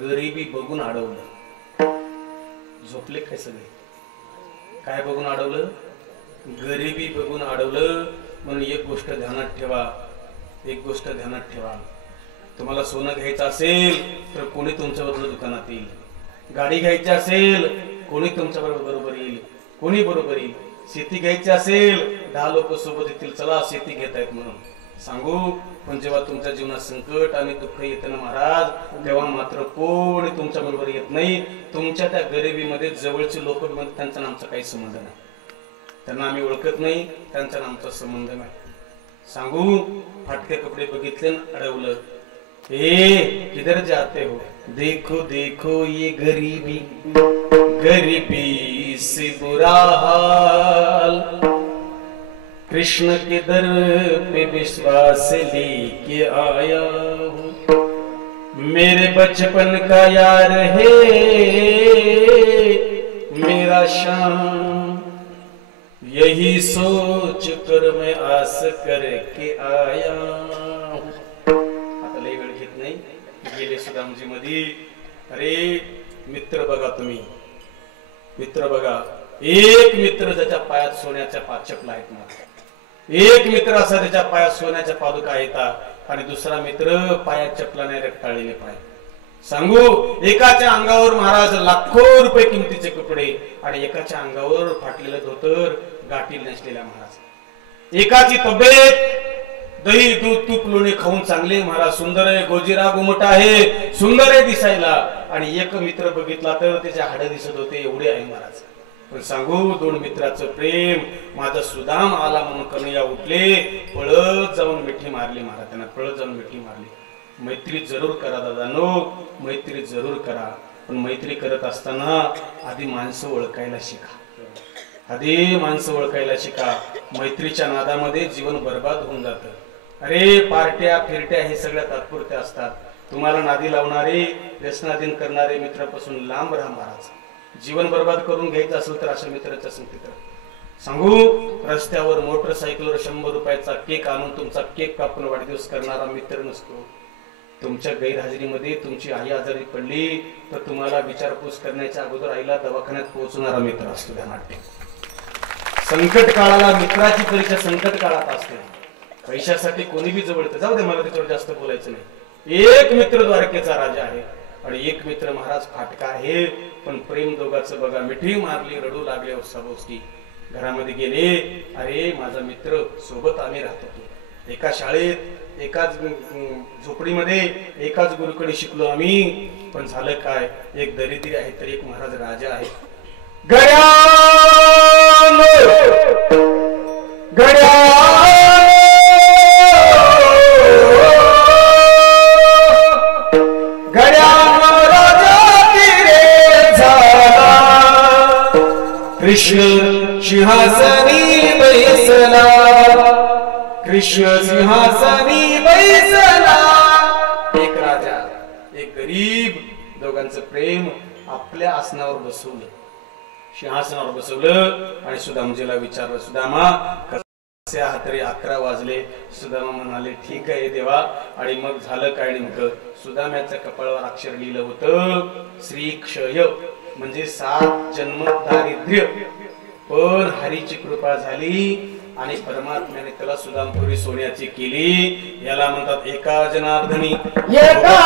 गरिबी बघून अडवलं. झोपले काय सगळे? काय बघून अडवलं? गरिबी बघून अडवलं. म्हणून एक गोष्ट ध्यानात ठेवा, एक गोष्ट ध्यानात ठेवा. तुम्हाला सोनं घ्यायचं असेल तर कोणी तुमच्या बदल दुकानात येईल. गाडी घ्यायची असेल कोणी तुमच्या बरोबर येईल, कोणी बरोबर येईल. शेती घ्यायची असेल 10 लोक सोबत येतील, चला शेती घेतायत म्हणून सांगू. पण जेव्हा तुमच्या जीवनात संकट आणि दुःख येतं ना महाराज, तेव्हा मात्र कोणी तुमच्या बरोबर येत नाही. तुमच्या त्या गरिबीमध्ये जवळचे लोक म्हणजे त्यांचा आमचा काही संबंध नाही, त्यांना आम्ही ओळखत नाही, त्यांचा आमचा संबंध नाही. सांगू फाटके कपडे बघितले अडवलं, ए किधर जाते हो, देखो देखो ये गरीबी, गरीबी से बुरा हाल, कृष्ण के दर पे विश्वास लेके आया हूँ, मेरे बचपन का यार है मेरा शाम, यही सोच कर मैं आस करके आया हूँ. आता लई वेळ घेत नाही, गेले सुदामजी मध्ये. अरे मित्र बघा, तुम्ही मित्र बघा. एक मित्र ज्याच्या पायात सोन्याच्या चपला आहेत ना, एक मित्र असा त्याच्या पायात सोन्याच्या पादुका आहेत आणि दुसरा मित्र पायात चपला नाही, रक्ताळलेले पाय. सांगू एकाच्या अंगावर महाराज लाखो रुपये किमतीचे कपडे आणि एकाच्या अंगावर फाटलेलं धोतर, गाठी नसलेला महाराज. एकाची तब्येत दही दूध तूप लोणी खाऊन चांगले महाराज, सुंदर आहे, गोजिरा गोमटा आहे, सुंदर आहे दिसायला. आणि एक मित्र बघितला तर त्याचे हाड दिसत होते, एवढे आहे महाराज. पण सांगू दोन मित्राचं प्रेम, माझा सुदाम आला म्हणून कन्हैया उठले, पळत जाऊन मिठी मारली महाराज, त्यांना पळत जाऊन मिठी मारली. मैत्री जरूर करा दादांनो, मैत्री जरूर करा. पण मैत्री करत असताना आधी माणसं ओळखायला शिका, आधी माणसं ओळखायला शिका. मैत्रीच्या नादामध्ये जीवन बर्बाद होऊन जातं. अरे पार्ट्या फिरट्या हे सगळ्या तात्पुरत्या असतात. तुम्हाला नादी लावणारे, व्यसनाधीन करणारे मित्रापासून लांब राहा महाराज. जीवन बर्बाद करून घ्यायचं असेल तर अशा मित्राच्या संगतीत राहा. सांगू रस्त्यावर मोटरसायकलवर 100 रुपयाचा केक आणून तुमचा केक कापून वाढदिवस करणारा मित्र नसतो. तुमच्या गैरहजेरीमध्ये तुमची आई आजारी पडली तर तुम्हाला विचारपूस करण्याच्या अगोदर आईला दवाखान्यात पोहोचणारा मित्र असतो. ध्यानात ठेवा, संकट काळाला मित्राची परीक्षा संकट काळात असते. पैशासाठी कोणी बी जवळ, जाऊ दे मला त्याच्यावर जास्त बोलायचं नाही. एक मित्र द्वारकेचा राजा आहे आणि एक मित्र महाराज फाटका आहे. पण प्रेम दोघांचं बघा, मिठी मारली, रडू लागले ओसाबोसकी. घरामध्ये गेले, अरे माझा मित्र, सोबत आम्ही राहतो, एका शाळेत एकाच झोपडीमध्ये एकाच गुरुकडे शिकलो आम्ही. पण झालं काय, एक दरिद्री आहे तर एक महाराज राजा आहे. कृष्ण सिंहासनी बैसला, कृष्ण सिंहासनी बैसला. एक राजा एक गरीब, दोघांचं प्रेम आपल्या आसनावर बसवलं, सिंहासनावर बसवलं. आणि सुदामजीला विचारलं, सुदामा कसे आहात? तरी 11 वाजले. सुदामा म्हणाले, ठीक आहे देवा. आणि मग झालं काय नेमकं? सुदाम्याच्या कपाळावर अक्षर लिहिलं होतं श्री क्षय, म्हणजे 7 जन्म दारिद्र्य. पण हरीची कृपा झाली आणि परमात्म्याने त्याला सुदामपुरी सोन्याची केली. याला म्हणतात एका जनार्दनी, एका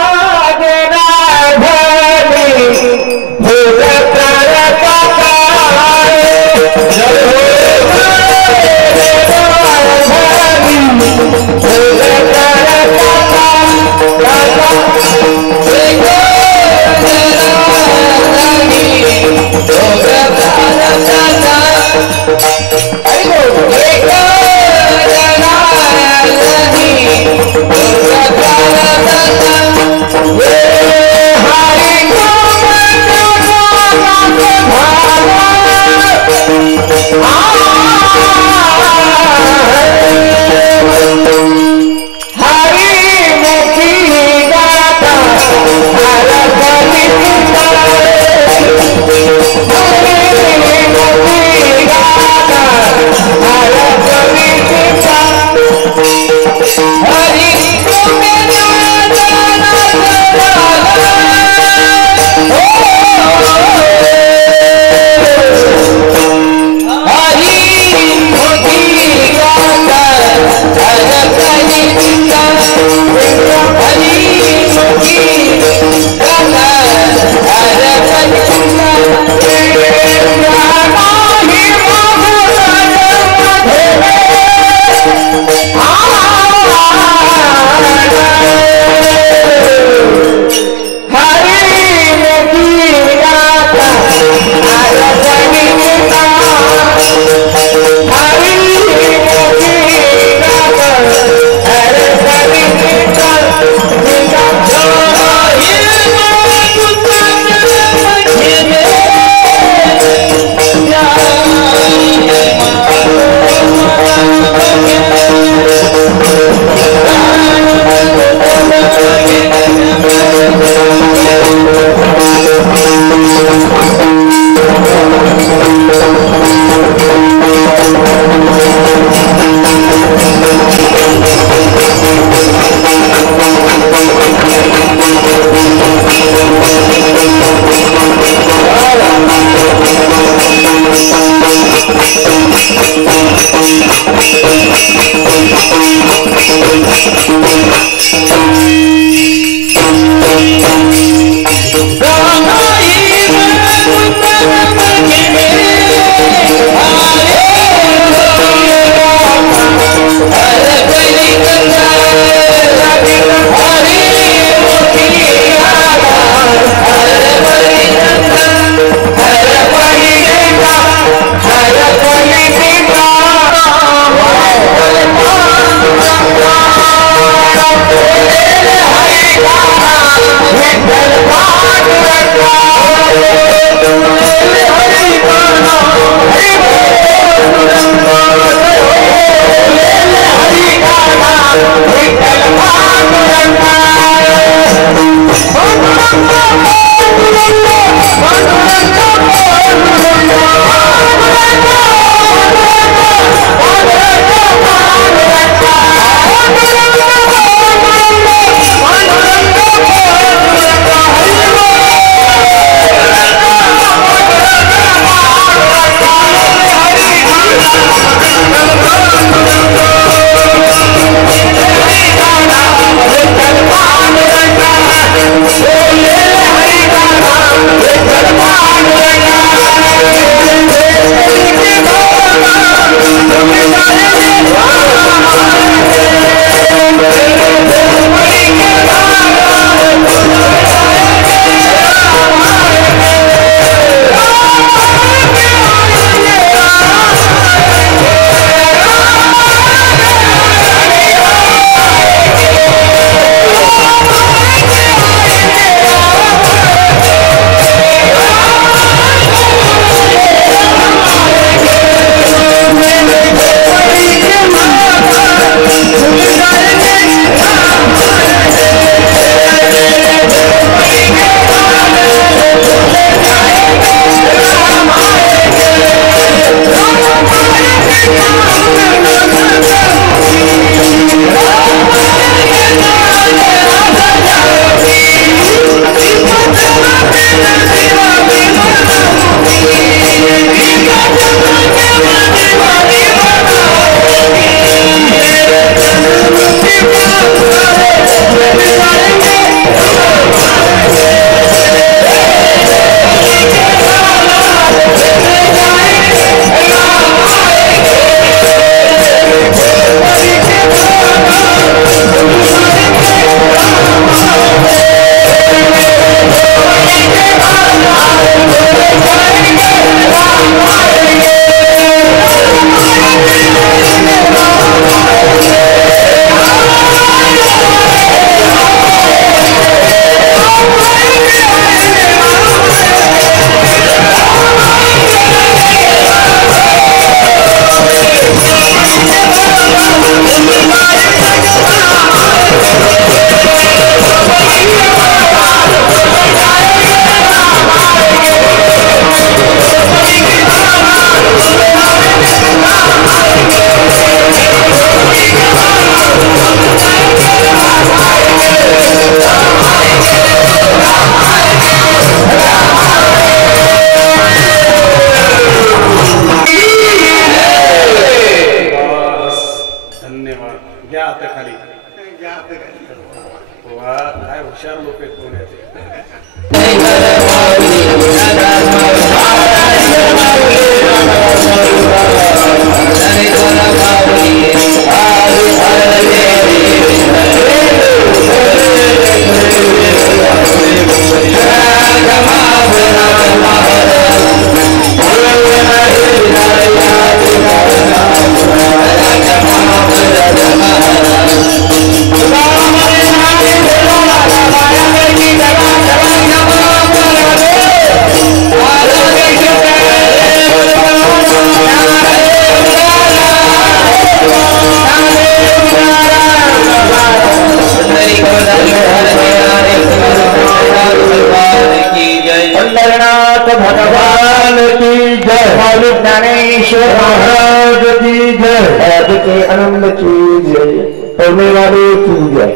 भगवान की जय, स्वामी ज्ञानेश्वर महाराज की जय, आज के आनंद की जय, होने वाले की जय।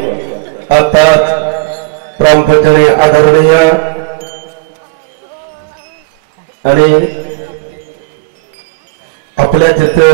अर्थात ब्रह्मचर्य आदरणीय आणि आपल्या तिथे